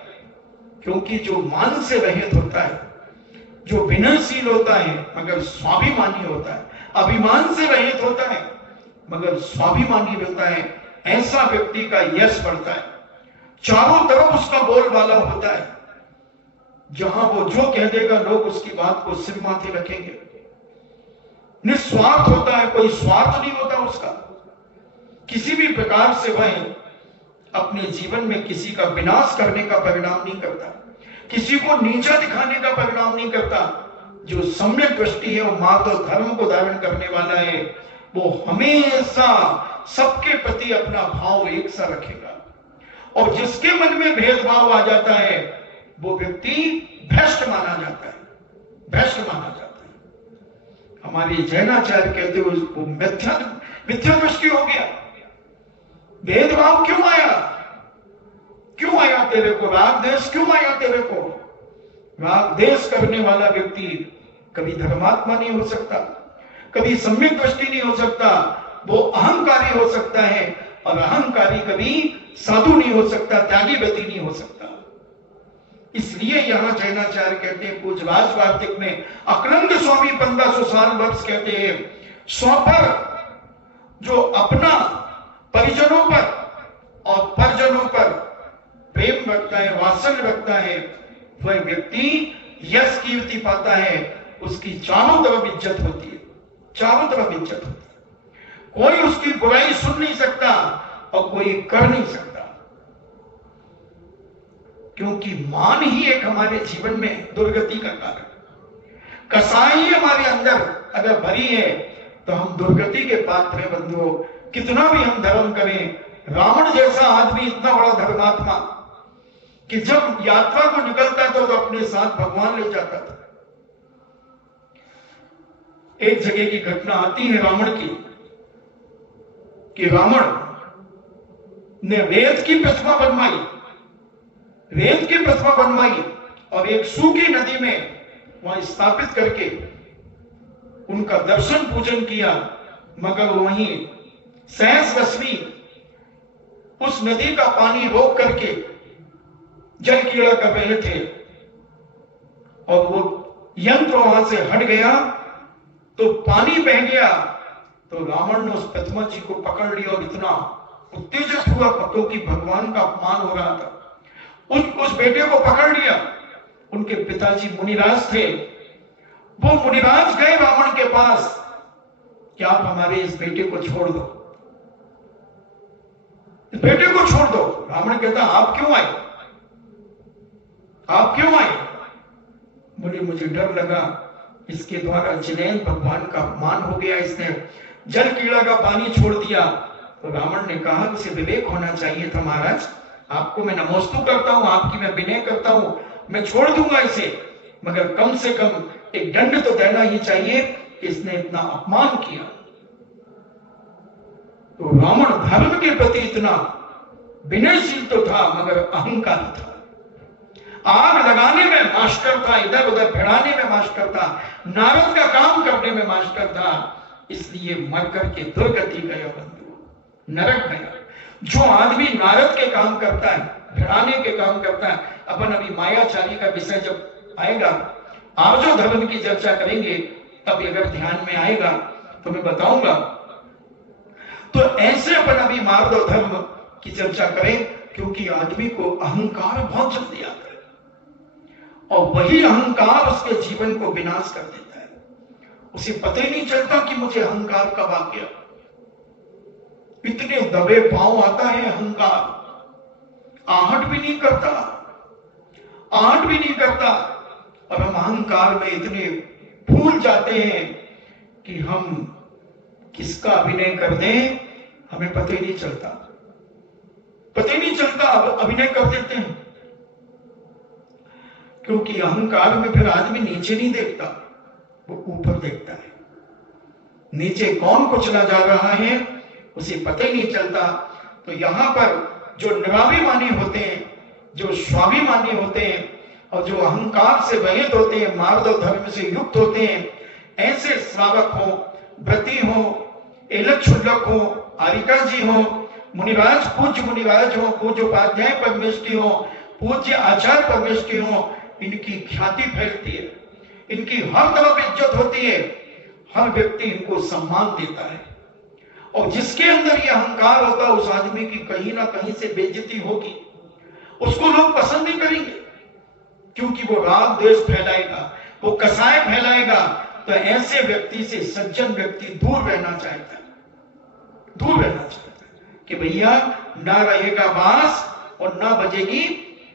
क्योंकि जो मान से रहित होता है, जो विनयशील होता है मगर स्वाभिमानी होता है, अभिमान से रहित होता है मगर स्वाभिमानी होता है, ऐसा व्यक्ति का यश बढ़ता है, चारों तरफ उसका बोलबाला होता है, जहां वो जो कह देगा लोग उसकी बात को सिर माथे रखेंगे। निस्वार्थ होता है, कोई स्वार्थ नहीं होता उसका, किसी भी प्रकार से वह अपने जीवन में किसी का विनाश करने का परिणाम नहीं करता, किसी को नीचा दिखाने का परिणाम नहीं करता। जो सम्यक दृष्टि है वो मार्ग और धर्म को धारण करने वाला है, वो हमेशा सबके प्रति अपना भाव एक सा रखेगा। और जिसके मन में भेदभाव आ जाता है वो व्यक्ति भ्रष्ट माना जाता है, भ्रष्ट माना जाता है। हमारे जैनाचार्य कहते हो उसको मिथ्या दृष्टि हो गया। भेदभाव क्यों आया? क्यों आया तेरे को? राग देश क्यों आया तेरे को? राग देश करने वाला व्यक्ति कभी धर्मात्मा नहीं हो सकता, कभी सम्यक दृष्टि नहीं हो सकता, वो अहंकारी हो सकता है, और अहंकारी कभी साधु नहीं हो सकता, त्यागी व्यक्ति नहीं हो सकता। इसलिए यहां जैनाचार्य कहते हैं, पूज्य राज वार्तिक में अक्लंद स्वामी 1500 साल वर्ष कहते हैं, स्वपर जो अपना परिजनों पर और परिजनों पर प्रेम रखता है, वात्सल्य रखता है, वह व्यक्ति यश कीर्ति पाता है, उसकी चारों तरफ इज्जत होती है, चारों तरफ इज्जत होती है, कोई उसकी बुराई सुन नहीं सकता और कोई कर नहीं सकता। क्योंकि मान ही एक हमारे जीवन में दुर्गति का कारण, कसाई हमारे अंदर अगर भरी है तो हम दुर्गति के पात्र हैं बंधुओं। कितना भी हम धर्म करें, रावण जैसा आदमी इतना बड़ा धर्मात्मा कि जब यात्रा को निकलता था तो अपने साथ भगवान ले जाता था। एक जगह की घटना आती है रावण की, कि रावण ने रेत की प्रतिमा बनवाई, रेत की प्रतिमा बनवाई और एक सूखी नदी में वहां स्थापित करके उनका दर्शन पूजन किया। मगर वहीं सहस रश्मि उस नदी का पानी रोक करके जल कीड़ा कर रहे थे और वो यंत्र वहां से हट गया तो पानी बह गया। तो रावण ने उस प्रतिमा जी को पकड़ लिया और इतना उत्तेजित हुआ क्योंकि भगवान का अपमान हो रहा था। उस बेटे को पकड़ लिया। उनके पिताजी मुनिराज थे, वो मुनिराज गए रावण के पास कि आप हमारे इस बेटे को छोड़ दो, इस बेटे को छोड़ दो। रावण कहता आप क्यों आए, आप क्यों आए? बोले मुझे डर लगा, इसके द्वारा जिनेन भगवान का अपमान हो गया, इसने जल कीड़ा का पानी छोड़ दिया। तो रावण ने कहा उसे विवेक होना चाहिए था महाराज, आपको मैं नमोस्तु करता हूं, आपकी मैं विनय करता हूं, मैं छोड़ दूंगा इसे, मगर कम से कम एक दंड तो देना ही चाहिए कि इसने इतना अपमान किया। तो रावण धर्म के प्रति इतना विनयशील तो था मगर अहंकारी था, आग लगाने में मास्टर था, इधर उधर भिड़ाने में मास्टर था, नारद का काम करने में मास्टर था। इसलिए मर करके दुर्गति गया बंधु, नरक गया। जो आदमी नारद के काम करता है, भिड़ाने के काम करता है, अपन अभी मायाचारी का विषय जब आएगा, आर्जो धर्म की चर्चा करेंगे, तब अगर ध्यान में आएगा तो मैं बताऊंगा। तो ऐसे अपन अभी मार्ग और धर्म की चर्चा करें, क्योंकि आदमी को अहंकार बहुत जल्दी आता है और वही अहंकार उसके जीवन को विनाश कर देता है। उसे पता ही नहीं चलता कि मुझे अहंकार कब आ गया। इतने दबे पांव आता है अहंकार, आहट भी नहीं करता, आहट भी नहीं करता। और हम अहंकार में इतने भूल जाते हैं कि हम किसका अभिनय कर दें हमें पता ही नहीं चलता, पता ही नहीं चलता, अभिनय कर देते हैं। क्योंकि अहंकार में फिर आदमी नीचे नहीं देखता, वो ऊपर देखता है। नीचे कौन कुचला जा रहा है उसे पता ही नहीं चलता। तो यहां पर जो निराभिमानी होते हैं, जो स्वाभिमानी होते हैं और जो अहंकार से रहित होते हैं, मार्ग और धर्म से युक्त होते हैं, ऐसे श्रावक हो, व्रती हो, एलक छुल्लक हो, आरिका जी हो, मुनिराज, पूज्य मुनिराज हो, पूज्य उपाध्याय परमेश हो, पूज्य आचार्य परमेश हो, इनकी ख्याति फैलती है, इनकी हर तरफ इज्जत होती है, हर व्यक्ति इनको सम्मान देता है। और जिसके अंदर ये अहंकार होता है उस आदमी की कहीं ना कहीं से बेइज्जती होगी, उसको लोग पसंद नहीं करेंगे, क्योंकि वो राग द्वेष फैलाएगा, वो कसाय फैलाएगा। तो ऐसे व्यक्ति से सज्जन व्यक्ति दूर रहना चाहता है, दूर रहना चाहता है कि भैया ना रहेगा बांस और ना बजेगी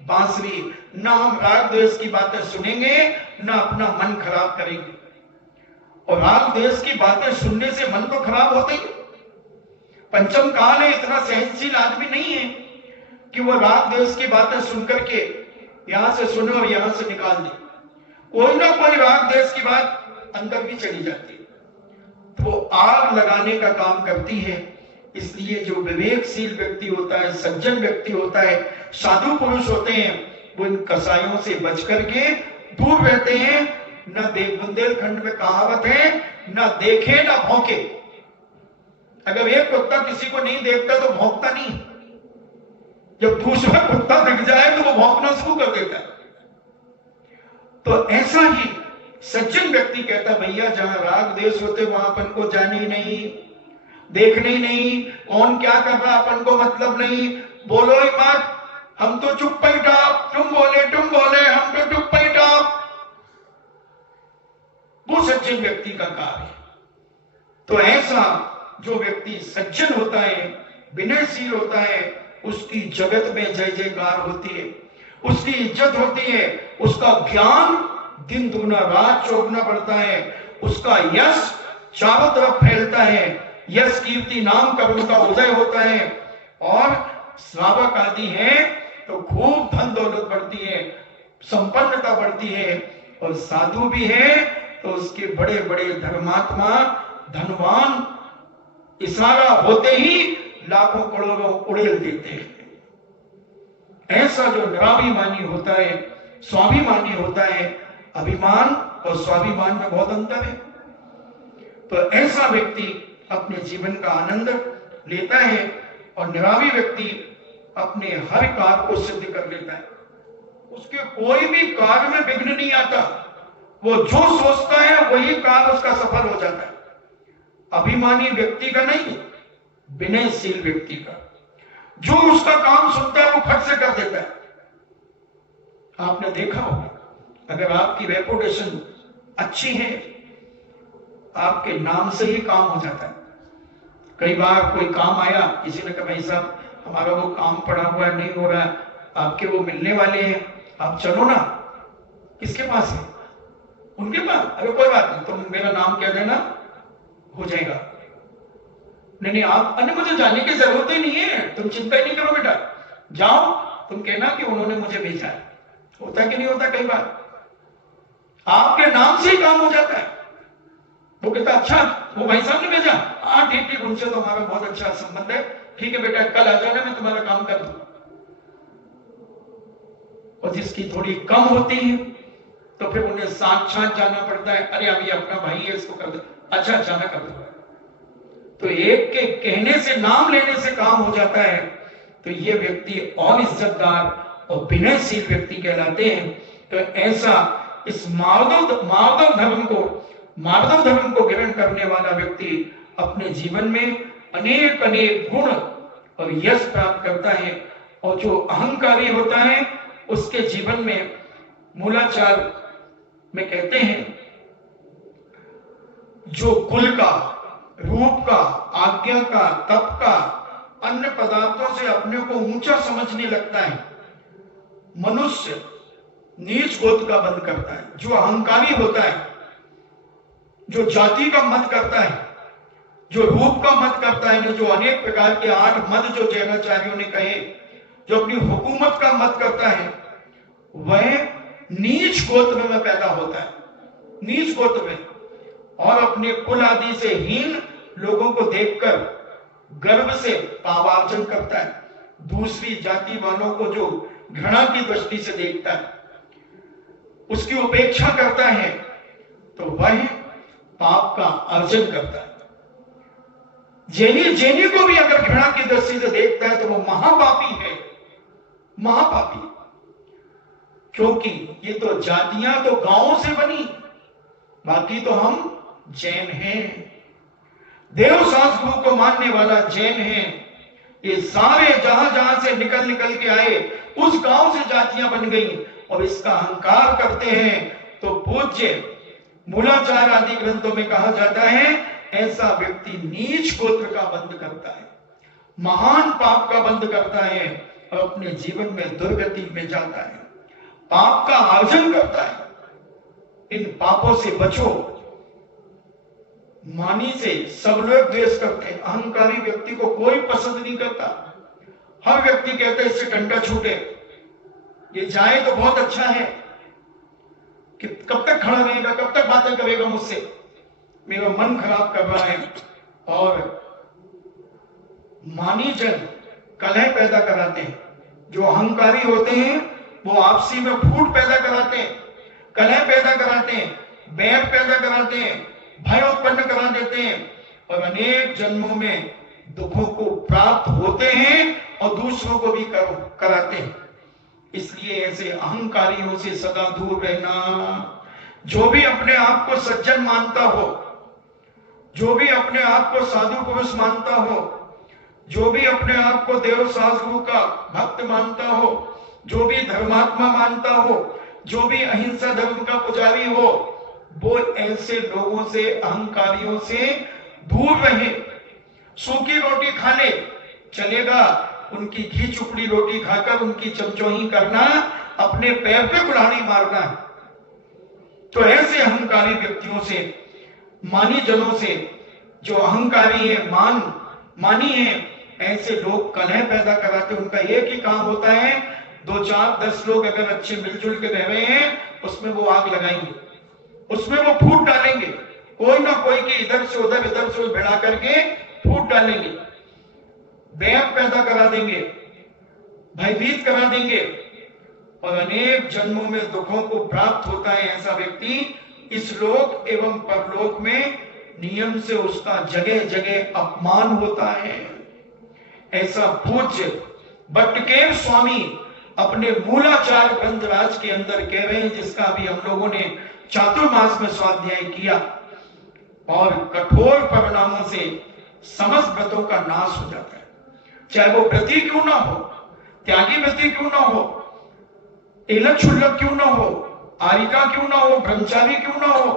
बांसुरी, ना हम राग द्वेष की बातें सुनेंगे, ना अपना मन खराब करेंगे। और राग द्वेष की बातें सुनने से मन तो खराब होता ही। पंचम काल है, इतना सहनशील आदमी नहीं है कि वो राग द्वेष की बातें सुनकर के यहां से सुने और यहां से निकाल दे। कोई ना कोई राग द्वेष की बात अंदर भी चली जाती है, तो वो आग लगाने का काम करती है। इसलिए जो विवेकशील व्यक्ति होता है, सज्जन व्यक्ति होता है, साधु पुरुष होते हैं, वो इन कसायों से बच करके दूर रहते हैं। न देख, बुंदेलखंड में कहावत है, न देखे न भौंके। अगर एक कुत्ता किसी को नहीं देखता तो भौंकता नहीं, जब दूसरा कुत्ता दिख जाए तो वो भौंकना शुरू कर देता है। तो ऐसा ही सज्जन व्यक्ति कहता, भैया जहां राग द्वेष होते वहां अपन को जाने ही नहीं, देखने ही नहीं, कौन क्या कर रहा अपन को मतलब नहीं, बोलो ही मत, हम तो चुप बैठा, तुम बोले हम तो चुप बैठा। वो सज्जन व्यक्ति का कार्य है। तो ऐसा जो व्यक्ति सज्जन होता है, विनयशील होता है, उसकी जगत में जय जयकार होती है, उसकी इज्जत होती है, उसका ज्ञान दिन दुगना रात चौगुना बढ़ता है, उसका यश चारों तरफ फैलता है, यश कीर्ति नाम का उनका उदय होता है। और श्रावक आदि है तो खूब धन दौलत बढ़ती है, संपन्नता बढ़ती है। और साधु भी है तो उसके बड़े बड़े धर्मात्मा धनवान इशारा होते ही लाखों करोड़ों उड़ेल देते हैं। ऐसा जो निराभिमानी होता है, स्वाभिमानी होता है, अभिमान और स्वाभिमान में बहुत अंतर है। तो ऐसा व्यक्ति अपने जीवन का आनंद लेता है और निरावी व्यक्ति अपने हर कार्य को सिद्ध कर लेता है। उसके कोई भी कार्य में विघ्न नहीं आता, वो जो सोचता है वही कार्य उसका सफल हो जाता है। अभिमानी व्यक्ति का नहीं, विनयशील व्यक्ति का, जो उसका काम सुनता है वो फट से कर देता है। आपने देखा होगा, अगर आपकी रेपुटेशन अच्छी है, आपके नाम से ही काम हो जाता है। कई बार कोई काम आया, किसी ने कहा भाई साहब हमारा वो काम पड़ा हुआ है, नहीं हो रहा है, आपके वो मिलने वाले हैं, आप चलो ना। किसके पास है? उनके पास। अरे कोई बात नहीं, तुम मेरा नाम कह देना, हो जाएगा। नहीं आप, अरे मुझे जाने की जरूरत ही नहीं है, तुम चिंता ही नहीं करो बेटा, जाओ, तुम कहना कि उन्होंने मुझे भेजा है। होता कि नहीं होता? कई बार आपके नाम से ही काम हो जाता है। वो कहता अच्छा वो भाई साहब ने भेजा, हाँ ठीक ठीक, उनसे तो हमारा बहुत अच्छा संबंध है, ठीक है बेटा कल आ जाना, मैं तुम्हारा काम कर दूं। और जिसकी थोड़ी कम होती है तो फिर उन्हें साक्षात जाना पड़ता है। अरे अभी अपना भाई है, इसको कर दो, अच्छा अचानक कर दो। तो एक के कहने से, नाम लेने से काम हो जाता है, तो ये व्यक्ति और इज्जतदार और विनयशील व्यक्ति कहलाते हैं। तो ऐसा इस माधव धर्म को ग्रहण करने वाला व्यक्ति अपने जीवन में अनेक अनेक गुण और यश प्राप्त करता है। और जो अहंकारी होता है उसके जीवन में मूलाचार में कहते हैं, जो कुल का, रूप का, आज्ञा का, तप का, अन्य पदार्थों से अपने को ऊंचा समझने लगता है, मनुष्य नीच गोत्र का बंध करता है। जो अहंकारी होता है, जो जाति का मत करता है, जो रूप का मत करता है, जो अनेक प्रकार के 8 मत जो जैनाचार्यों ने कहे, जो अपनी हुकूमत का मत करता है, वह नीच गोत्र में पैदा होता है, नीच गोत्र में, और अपने कुल आदि से हीन लोगों को देखकर गर्व से पावार्जन करता है, दूसरी जाति वालों को जो घृणा की दृष्टि से देखता है, उसकी उपेक्षा करता है, तो वह पाप का अर्जन करता है। जेनी को भी अगर घृणा की दृष्टि से देखता है तो वो महापापी है, महापापी। क्योंकि ये तो जातियां तो गांवों से बनी, बाकी तो हम जैन हैं, देव शास्त्रों को मानने वाला जैन है। ये सारे जहां से निकल के आए उस गांव से जातियां बन गई और इसका अहंकार करते हैं। तो पूज्य मूलाचार आदि ग्रंथों में कहा जाता है, ऐसा व्यक्ति नीच गोत्र का बंध करता है, महान पाप का बंध करता है और अपने जीवन में दुर्गति में जाता है, पाप का अर्जन करता है। इन पापों से बचो। मानी से सब लोग द्वेष करते हैं, अहंकारी व्यक्ति को कोई पसंद नहीं करता। हर व्यक्ति कहता है इससे डंडा छूटे, ये जाए तो बहुत अच्छा है, कि कब तक खड़ा रहेगा, कब तक बातें करेगा मुझसे, मेरा मन खराब कर रहा है। और मानी जन कलह पैदा कराते हैं, जो अहंकारी होते हैं वो आपसी में फूट पैदा कराते हैं, कलह पैदा कराते हैं, बैर पैदा कराते हैं, भय उत्पन्न करा देते हैं और अनेक जन्मों में दुखों को प्राप्त होते हैं और दूसरों को भी कराते हैं। इसलिए ऐसे अहंकारियों से सदा दूर रहना। जो भी अपने आप को सज्जन मानता हो, जो भी अपने आप को साधु पुरुष मानता हो, जो भी अपने आप को देव शास्त्रों का भक्त मानता हो, जो भी धर्मात्मा मानता हो, जो भी अहिंसा धर्म का पुजारी हो, वो ऐसे लोगों से, अहंकारियों से दूर रहे। सूखी रोटी खा ले चलेगा, उनकी घी चुपड़ी रोटी खाकर उनकी चमचोही करना, अपने पैर पे कुल्हाड़ी मारना है। तो ऐसे अहंकारी व्यक्तियों से, मानी जनों से, जो अहंकारी है, मानी है, ऐसे लोग कलह पैदा कराते। उनका एक ही काम होता है, 2 4 10 लोग अगर अच्छे मिलजुल के रह रहे हैं, उसमें वो आग लगाएंगे, उसमें वो फूट डालेंगे, कोई ना कोई के इधर से उधर भिड़ा करके फूट डालेंगे, बैर पैदा करा देंगे, भयभीत करा देंगे और अनेक जन्मों में दुखों को प्राप्त होता है। ऐसा व्यक्ति इस लोक एवं परलोक में नियम से उसका जगह जगह अपमान होता है। ऐसा पूज्य बट्टकेर स्वामी अपने मूलाचार ग्रंथराज के अंदर कह रहे हैं, जिसका भी हम लोगों ने चातुर्मास में स्वाध्याय किया। और कठोर परिणामों से समस्त व्रतों का नाश हो जाता है, चाहे वो व्रती क्यों ना हो, त्यागी व्रती क्यों ना हो, एलक क्षुल्लक क्यों ना हो, आरिका क्यों ना हो, ब्रह्मचारी क्यों ना हो,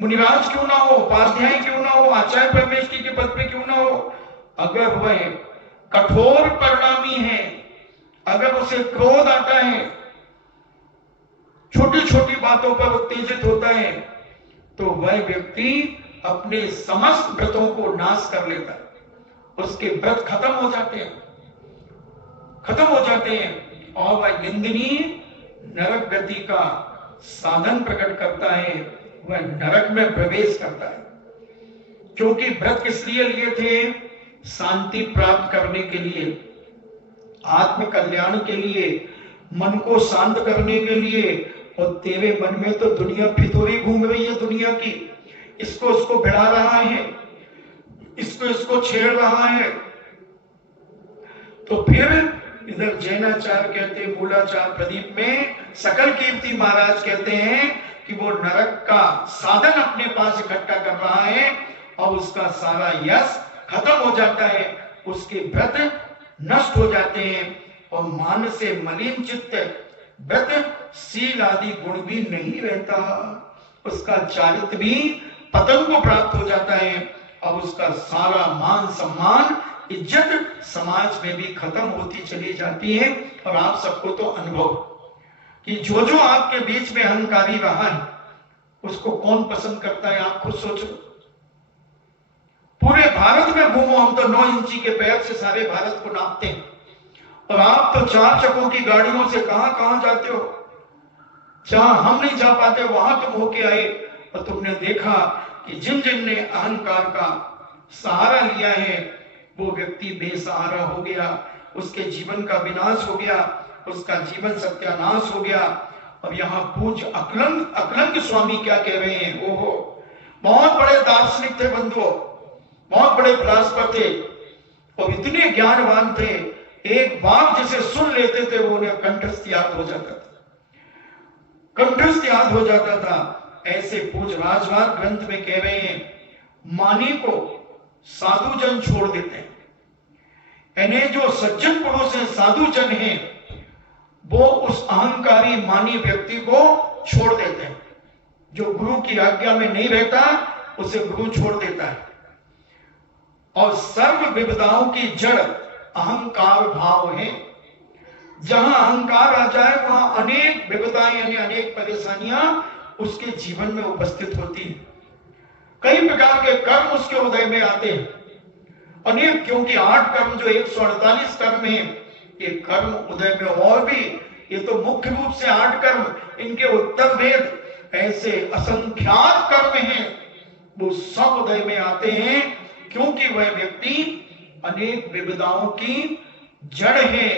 मुनिराज क्यों ना हो, उपाध्याय क्यों ना हो, आचार्य परमेश्वरी के पद पे क्यों ना हो, अगर वह कठोर परिणामी है, अगर उसे क्रोध आता है, छोटी छोटी बातों पर उत्तेजित होता है, तो वह व्यक्ति अपने समस्त व्रतों को नाश कर लेता है। उसके व्रत खत्म हो जाते हैं और वह निंदनीय नरक गति का साधन प्रकट करता है, वह नरक में प्रवेश करता है। क्योंकि व्रत किस लिए लिए थे? शांति प्राप्त करने के लिए, आत्म कल्याण के लिए, मन को शांत करने के लिए। और तेरे मन में तो दुनिया फितूरी घूम रही है, दुनिया की, इसको उसको भिड़ा रहा है, इसको छेड़ रहा है। तो फिर इधर जैनाचार्य कहते हैं, मूलाचार्य प्रदीप में सकल कीर्ति महाराज कहते हैं कि वो नरक का साधन अपने पास इकट्ठा कर रहा है और उसका सारा यश खत्म हो जाता है, उसके व्रत नष्ट हो जाते हैं और मान से मलिन चित्त व्रत शील आदि गुण भी नहीं रहता, उसका चारित्र भी पतन को प्राप्त हो जाता है और उसका सारा मान सम्मान इज्जत समाज में भी खत्म होती चली जाती है। और आप सबको तो अनुभव कि जो आपके बीच में अहंकारी रहा है उसको कौन पसंद करता है, आप खुद सोचो। पूरे भारत में घूमो, हम तो 9 इंची के पैर से सारे भारत को नापते हैं और आप तो 4 चक्कों की गाड़ियों से कहां कहां जाते हो। जहां हम नहीं जा पाते वहां तुम होके आए और तुमने देखा कि जिन जिन ने अहंकार का सहारा लिया है वो व्यक्ति बेसहारा हो गया, उसके जीवन का विनाश हो गया, उसका जीवन सत्यानाश हो गया। अब यहाँ पूज्य अकलंग स्वामी क्या कह रहे हैं, ओहो बहुत बड़े दार्शनिक थे बंधुओं, बहुत बड़े फिलासफर थे और इतने ज्ञानवान थे, एक बात जिसे सुन लेते थे वो उन्हें कंठस्थ याद हो जाता था, कंठस्थ याद हो जाता था। ऐसे पूज्य राजवाद ग्रंथ में कह रहे हैं, मानी को साधुजन छोड़ देते हैं, यानी जो सज्जन पुरुष है साधुजन है वो उस अहंकारी मानी व्यक्ति को छोड़ देते हैं। जो गुरु की आज्ञा में नहीं रहता उसे गुरु छोड़ देता है। और सर्व विविधाओं की जड़ अहंकार भाव है। जहां अहंकार आ जाए वहां अनेक विविधाएं यानी अनेक परेशानियां उसके जीवन में उपस्थित होती है। कई प्रकार के कर्म उसके उदय में आते हैं, अनेक, क्योंकि 8 कर्म जो 148 कर्म है, ये कर्म उदय में और भी, ये तो मुख्य रूप से 8 कर्म, इनके उत्तर वेद ऐसे असंख्यात कर्म हैं, वो सब उदय में आते हैं क्योंकि वह व्यक्ति अनेक विविधाओं की जड़ है।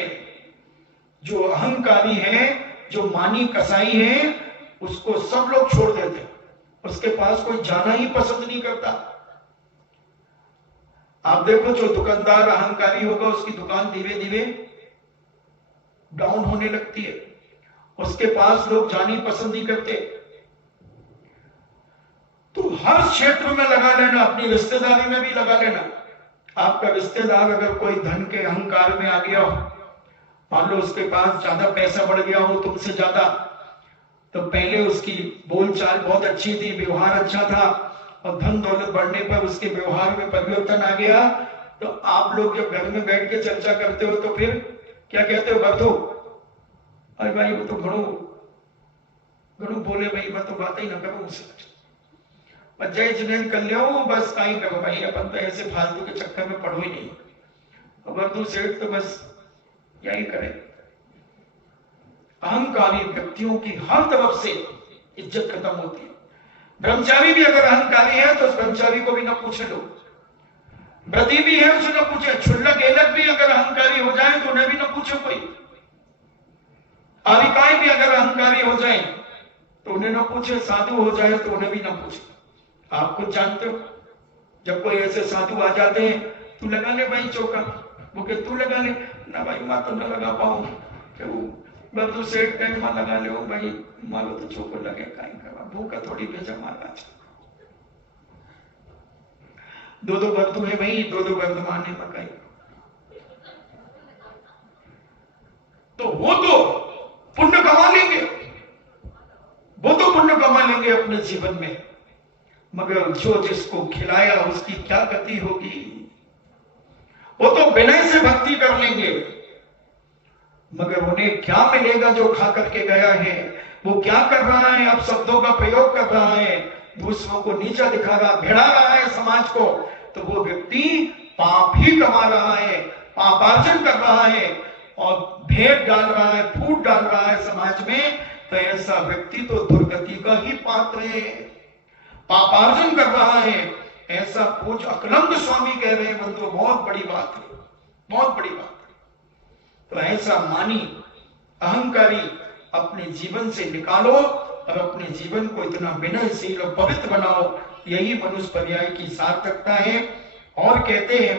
जो अहंकारी है, जो मानी कसाई है, उसको सब लोग छोड़ देते हैं, उसके पास कोई जाना ही पसंद नहीं करता। आप देखो जो दुकानदार अहंकारी होगा उसकी दुकान धीरे धीरे डाउन होने लगती है, उसके पास लोग जाने पसंद नहीं करते। तो हर क्षेत्र में लगा लेना, अपनी रिश्तेदारी में भी लगा लेना। आपका रिश्तेदार अगर कोई धन के अहंकार में आ गया हो, मान लो उसके पास ज्यादा पैसा बढ़ गया हो तुमसे ज्यादा, तो पहले उसकी बोलचाल बहुत अच्छी थी, व्यवहार अच्छा था, और धन दौलत बढ़ने पर उसके व्यवहार में परिवर्तन आ गया, तो आप लोग जब घर में बैठ के चर्चा करते हो तो फिर क्या कहते हो, बर्थो अरे भाई वो तो घणो बोले भाई, मैं तो बात ही ना करूं उससे, जय जिन्हें कर लिया बस कहीं करो भाई, अपन तो ऐसे फालतू के चक्कर में पड़ो ही नहीं। और बर्थो सेठ तो बस यही करे। अहंकारी व्यक्तियों की हर तरफ से इज्जत खत्म होती है। ब्रह्मचारी भी अगर अहंकारी है तो उस ब्रह्मचारी को भी न पूछे लोग, व्रती भी है उसे न पूछे, क्षुल्लक एलक भी अगर अहंकारी हो जाए तो उन्हें भी न पूछे कोई, आरिकाएं भी अगर अहंकारी हो जाए तो उन्हें न पूछे, साधु हो जाए तो उन्हें भी न पूछे। आप खुद जानते हो, जब कोई ऐसे साधु आ जाते हैं, तू लगा ले भाई चौका, वो के तू लगा ले ना भाई, मां तो न लगा पाऊं, बर्थो सेठ कहीं मां लगा ले भाई, मारो तो चौको लगे कहीं करा, भूखा थोड़ी भेजा मारा। 2-2 बर्थो है भाई, 2-2 वर्धमान है मकाई, तो वो तो पुण्य कमा लेंगे, वो तो पुण्य कमा लेंगे अपने जीवन में, मगर जो जिसको खिलाया उसकी क्या गति होगी। वो तो विनय से भक्ति कर लेंगे, मगर उन्हें क्या मिलेगा जो खा करके गया है। वो क्या कर रहा है, अब शब्दों का प्रयोग कर रहा है, दूसरों को नीचा दिखा रहा, भिड़ा रहा है समाज को, तो वो व्यक्ति पाप ही कमा रहा है, पापार्जन कर रहा है और भेद डाल रहा है, फूट डाल रहा है समाज में। तो ऐसा व्यक्ति तो दुर्गति का ही पात्र है, पापार्जन कर रहा है। ऐसा पूज्य अकलंग स्वामी कह रहे हैं, बंधु बहुत बड़ी बात है, बहुत बड़ी बात है। तो ऐसा मानी अहंकारी अपने जीवन से निकालो और अपने जीवन को इतना विनयशील और पवित्र बनाओ, यही मनुष्य पर्याय की सार्थकता है। और कहते हैं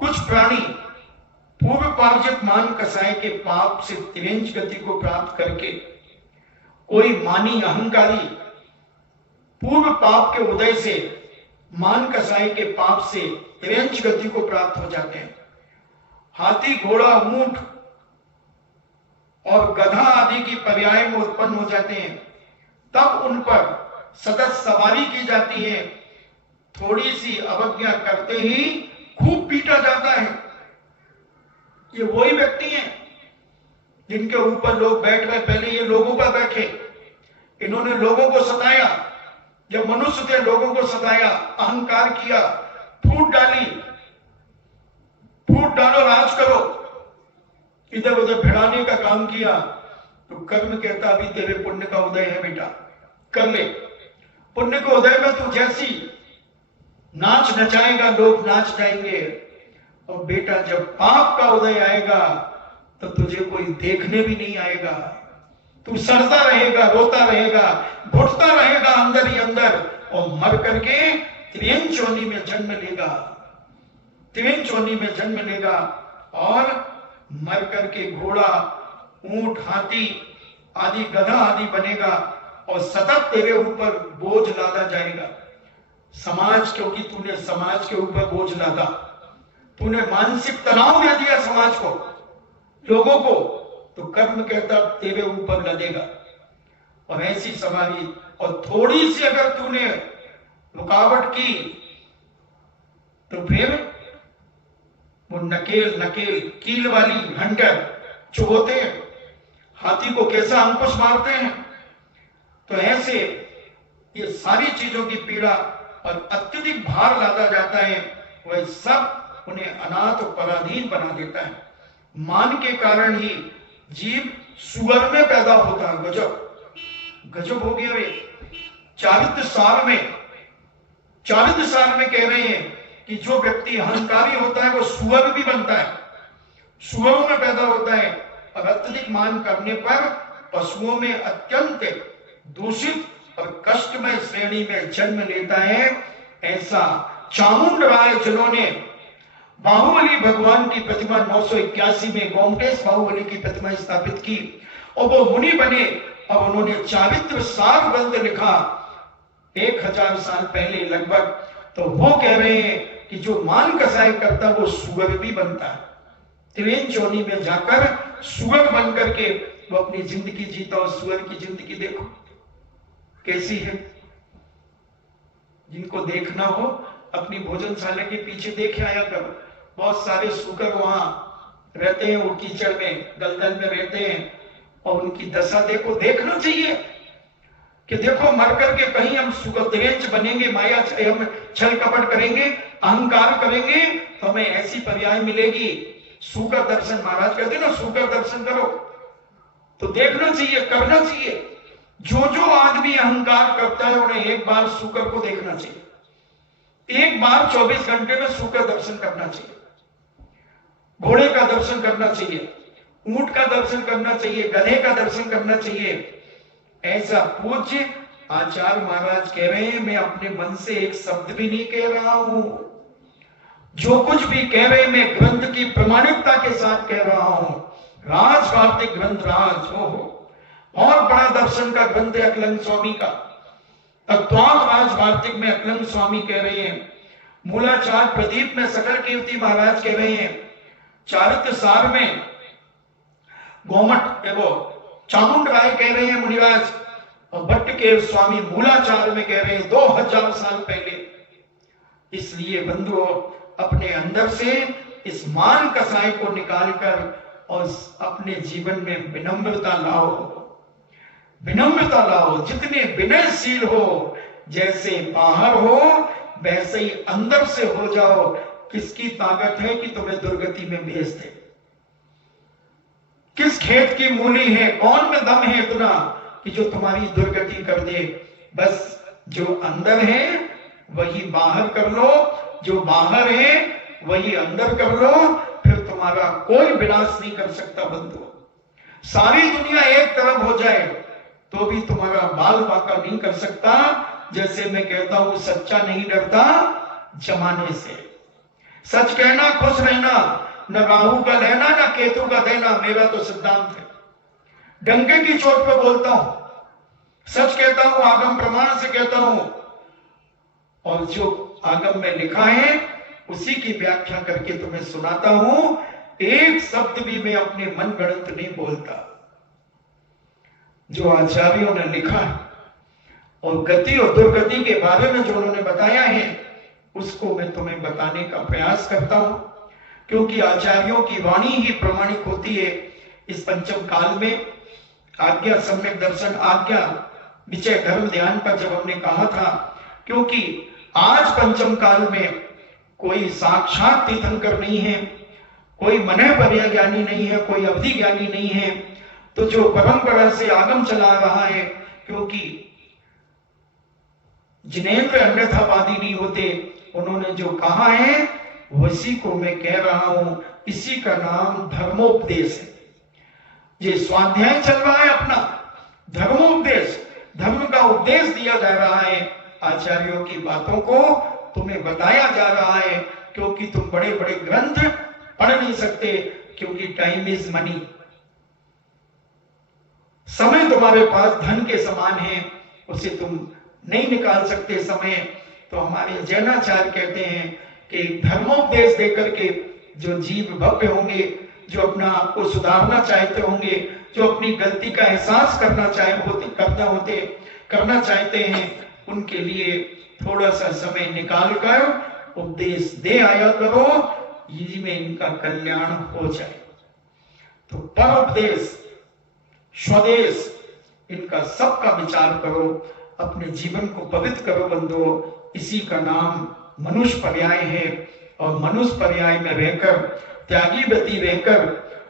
कुछ प्राणी पूर्व पार्जित मान कसाय के पाप से तिरंज गति को प्राप्त करके, कोई मानी अहंकारी पूर्व पाप के उदय से मान कसाई के पाप से तिरंज गति को प्राप्त हो जाते हैं। हाथी, घोड़ा, ऊंट और गधा आदि की पर्याय में उत्पन्न हो जाते हैं, तब उन पर सतत सवारी की जाती है। थोड़ी सी अवज्ञा करते ही खूब पीटा जाता है। ये वही व्यक्ति हैं जिनके ऊपर लोग बैठ गए। पहले ये लोगों पर बैठे, इन्होंने लोगों को सताया। जब मनुष्य थे लोगों को सताया, अहंकार किया, फूट डाली, फूट डालो राज करो, इधर उधर भिड़ाने का काम किया। तो कर्म कहता अभी तेरे पुण्य का उदय है बेटा, कर ले। पुण्य के उदय में तू जैसी नाच नचाएगा लोग नाच जाएंगे, और बेटा जब पाप का उदय आएगा तो तुझे कोई देखने भी नहीं आएगा। तू सड़ता रहेगा, रोता रहेगा, घुटता रहेगा अंदर ही अंदर, और मर करके त्रियंच योनि में जन्म लेगा। त्रियंच योनि में जन्म लेगा और मर करके घोड़ा, ऊंट, हाथी आदि, गधा आदि बनेगा और सतत तेरे ऊपर बोझ लादा जाएगा। समाज, क्योंकि तूने समाज के ऊपर बोझ लादा, तूने मानसिक तनाव दे दिया समाज को, लोगों को, तो कर्म कहता तेरे ऊपर लदेगा। और ऐसी सवारी, और थोड़ी सी अगर तूने रुकावट की तो फिर वो नकेल कील वाली हंटर जो होते हैं, हाथी को कैसा अंकुश मारते हैं, तो ऐसे ये सारी चीजों की पीड़ा और अत्यधिक भार लादा जाता है। वह सब उन्हें अनाथ और पराधीन बना देता है। मान के कारण ही जीव सुअर में पैदा होता है। गजब हो गया रे। चारित्र सार में कह रहे हैं कि जो व्यक्ति अहंकारी होता है वो सुअर भी बनता है, सुअरों में पैदा होता है। और अत्यधिक मान करने पर पशुओं में अत्यंत दूषित और कष्टमय श्रेणी में जन्म लेता है। ऐसा चामुंड राय जिन्होंने बाहुबली भगवान की प्रतिमा 981 में गोमटेश बाहुबली की प्रतिमा स्थापित की और वो मुनि बने, और उन्होंने चारित्र सार ग्रंथ लिखा 1000 साल पहले लगभग। तो वो कह रहे हैं कि जो मान कसाई करता वो सुअर भी बनता है। त्रियंच योनि में जाकर सुअर बन करके वो अपनी जिंदगी जीता। और सुअर की जिंदगी देखो कैसी है। जिनको देखना हो अपनी भोजनशाला के पीछे देख आया करो। बहुत सारे सुकर वहां रहते हैं, वो कीचड़ में दलदल में रहते हैं, और उनकी दशा देखो। देखना चाहिए कि देखो मर करके कहीं हम सुकर त्रियंच बनेंगे, माया हम छल कपट करेंगे, अहंकार करेंगे, तो हमें ऐसी पर्याय मिलेगी। सुकर दर्शन महाराज कहते ना, सुकर दर्शन करो। तो देखना चाहिए, करना चाहिए। जो आदमी अहंकार करता है उन्हें एक बार सुकर को देखना चाहिए। एक बार 24 घंटे में सुकर दर्शन करना चाहिए, घोड़े का दर्शन करना चाहिए, ऊंट का दर्शन करना चाहिए, गधे का दर्शन करना चाहिए। ऐसा पूज्य आचार्य महाराज कह रहे हैं, मैं अपने मन से एक शब्द भी नहीं कह रहा हूं। जो कुछ भी कह रहे हैं मैं ग्रंथ की प्रमाणिकता के साथ कह रहा हूं। राज वार्तिक ग्रंथ राज हो, और बड़ा दर्शन का ग्रंथ है अकलंग स्वामी का। तत्वार्थ राज वार्तिक में अकलंग स्वामी कह रहे हैं, मूलाचार प्रदीप में सकल कीर्ति महाराज कह रहे हैं, चारित्र सार में गोमट एवं चामुंड राय कह रहे हैं मुनिराज, और भट्ट के स्वामी मूलाचार में कह रहे हैं 2000 साल पहले। इसलिए बंधुओं, अपने अंदर से इस मान कसाई को निकालकर और अपने जीवन में विनम्रता लाओ, विनम्रता लाओ। जितने विनयशील हो, जैसे बाहर हो वैसे ही अंदर से हो जाओ। किसकी ताकत है कि तुम्हें दुर्गति में भेज दे? किस खेत की मूली है, कौन में दम है इतना कि जो तुम्हारी दुर्गति कर दे? बस जो अंदर है वही बाहर कर लो, जो बाहर है वही अंदर कर लो, फिर तुम्हारा कोई विनाश नहीं कर सकता। बंधु, सारी दुनिया एक तरफ हो जाए तो भी तुम्हारा बाल बांका नहीं कर सकता। जैसे मैं कहता हूं, सच्चा नहीं डरता जमाने से। सच कहना, खुश रहना, न राहु का लेना न केतु का देना, मेरा तो सिद्धांत है। डंके की चोट पे बोलता हूं, सच कहता हूं, आगम प्रमाण से कहता हूं, और जो आगम में लिखा है उसी की व्याख्या करके तुम्हें सुनाता हूं। एक शब्द भी मैं अपने मन गढ़ंत नहीं बोलता। जो आचार्यों ने लिखा है और गति और दुर्गति के बारे में जो उन्होंने बताया है उसको मैं तुम्हें बताने का प्रयास करता हूं, क्योंकि आचार्यों की वाणी ही प्रमाणिक होती है। इस पंचम काल में आज्ञा सम्यक दर्शन, आज्ञा विजय धर्म ध्यान पर जब हमने कहा था, क्योंकि आज पंचम काल में कोई साक्षात तीर्थंकर नहीं है, कोई मनः पर्याय ज्ञानी नहीं है, कोई अवधि ज्ञानी नहीं है, तो जो परंपरा से आगम चला रहा है, क्योंकि जिनेंद्र अन्यथावादी नहीं होते, उन्होंने जो कहा है वही को मैं कह रहा हूं। इसी का नाम धर्मोपदेश है। ये स्वाध्याय चल रहा है अपना, धर्मोपदेश, धर्म का उपदेश दिया जा रहा है। आचार्यों की बातों को तुम्हें बताया जा रहा है, क्योंकि तुम बड़े बड़े ग्रंथ पढ़ नहीं सकते, क्योंकि टाइम इज मनी। समय तुम्हारे पास धन के समान है, उसे तुम नहीं निकाल सकते समय। तो हमारे जैनाचार्य कहते हैं कि धर्मोपदेश देकर के जो जीव भव्य होंगे, जो अपना आप को सुधारना चाहते होंगे, जो अपनी गलती का एहसास करना चाहते हैं, उनके लिए थोड़ा सा समय निकाल कर उपदेश दे आया करो, जिसमें इनका कल्याण हो जाए। तो परोपदेश, स्वदेश, इनका सबका विचार करो, अपने जीवन को पवित्र करो बंधुओं। इसी का नाम मनुष्य पर्याय है। और मनुष्य पर्याय में रहकर, त्यागी व्रती रहकर,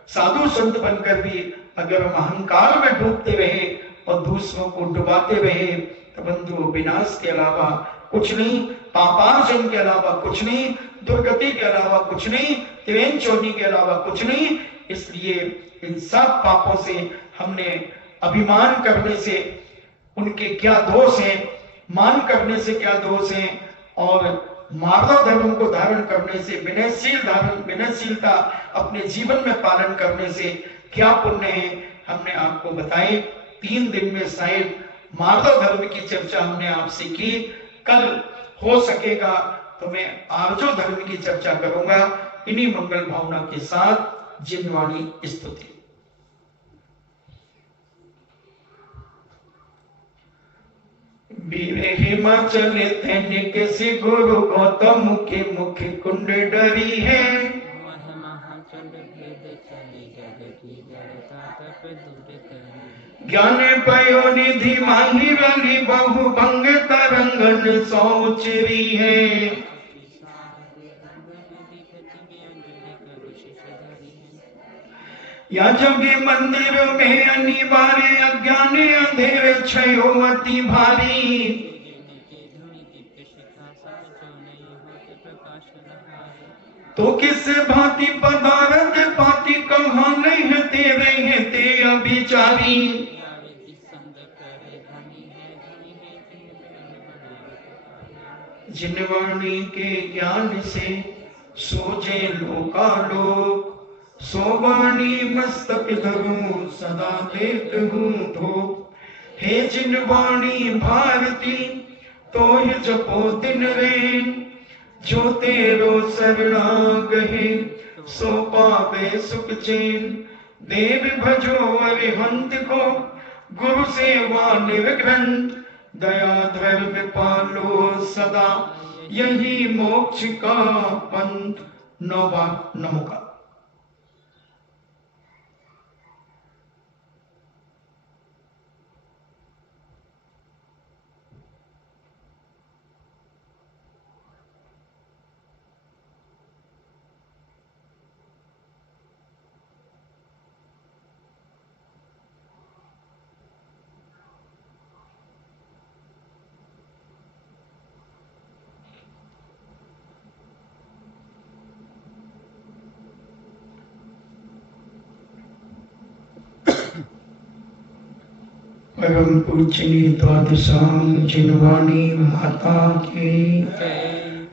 साधु संत बनकर भी अगर हम अहंकार में डूबते रहे और दूसरों को डुबाते रहे, तो बंधुओं विनाश के अलावा कुछ नहीं, पापार्जन के अलावा कुछ नहीं, दुर्गति के अलावा कुछ नहीं, त्रिवेण चोरी के अलावा कुछ नहीं। इसलिए इन सब पापों से हमने अभिमान करने से उनके क्या दोष हैं, मान करने से क्या दोष हैं, और मार्दव धर्म को धारण करने से, विनयशीलता अपने जीवन में पालन करने से क्या पुण्य है, हमने आपको बताए। 3 दिन में शायद मार्दव धर्म की चर्चा हमने आपसे की। कल हो सकेगा तो मैं आर्जो धर्म की चर्चा करूंगा। इन्हीं मंगल भावना के साथ जिनवाणी स्तुति। वीर हिमाचल तनिक से गुरु गौतम मुखे मुखे कुंड डरी है। ज्ञान पयो निधि माही रली बहु भंग तरंगन सोचरी है। या जगे मंदिर में अनिवार्य अज्ञान अंधेरे छयो अति भारी। तो किस भांति पदार्थ पाति कहा नहीं है तेरे हैं ते अभिचारी। जिनवाणी के ज्ञान से सोचे लोकालोक, सोवाणी मस्तक धरूं सदा देत हूँ धो। हे जिनवाणी भारती तो ही जपो दिन रैन, जो तेरो शरणा गहे सो पावे सुख चैन। देव भजो अरिहंत को गुरु सेवा निर्ग्रंथ, दया धर्म पालो सदा यही मोक्ष का पंथ। नौवा नमोका। परम पूजनीय द्वादशांग जिनवाणी माता की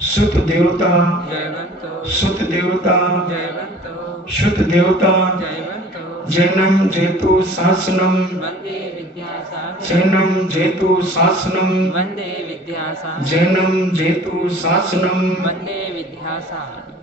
सुत देवता सुत देवता जयवन्तो शुत देवता जयवन्तो जैनम जेतु शासनम वन्दे विद्यासागरं जैनम जेतु शासनम वन्दे विद्यासागरं जैनम जेतु शासनम वन्दे विद्यासागरं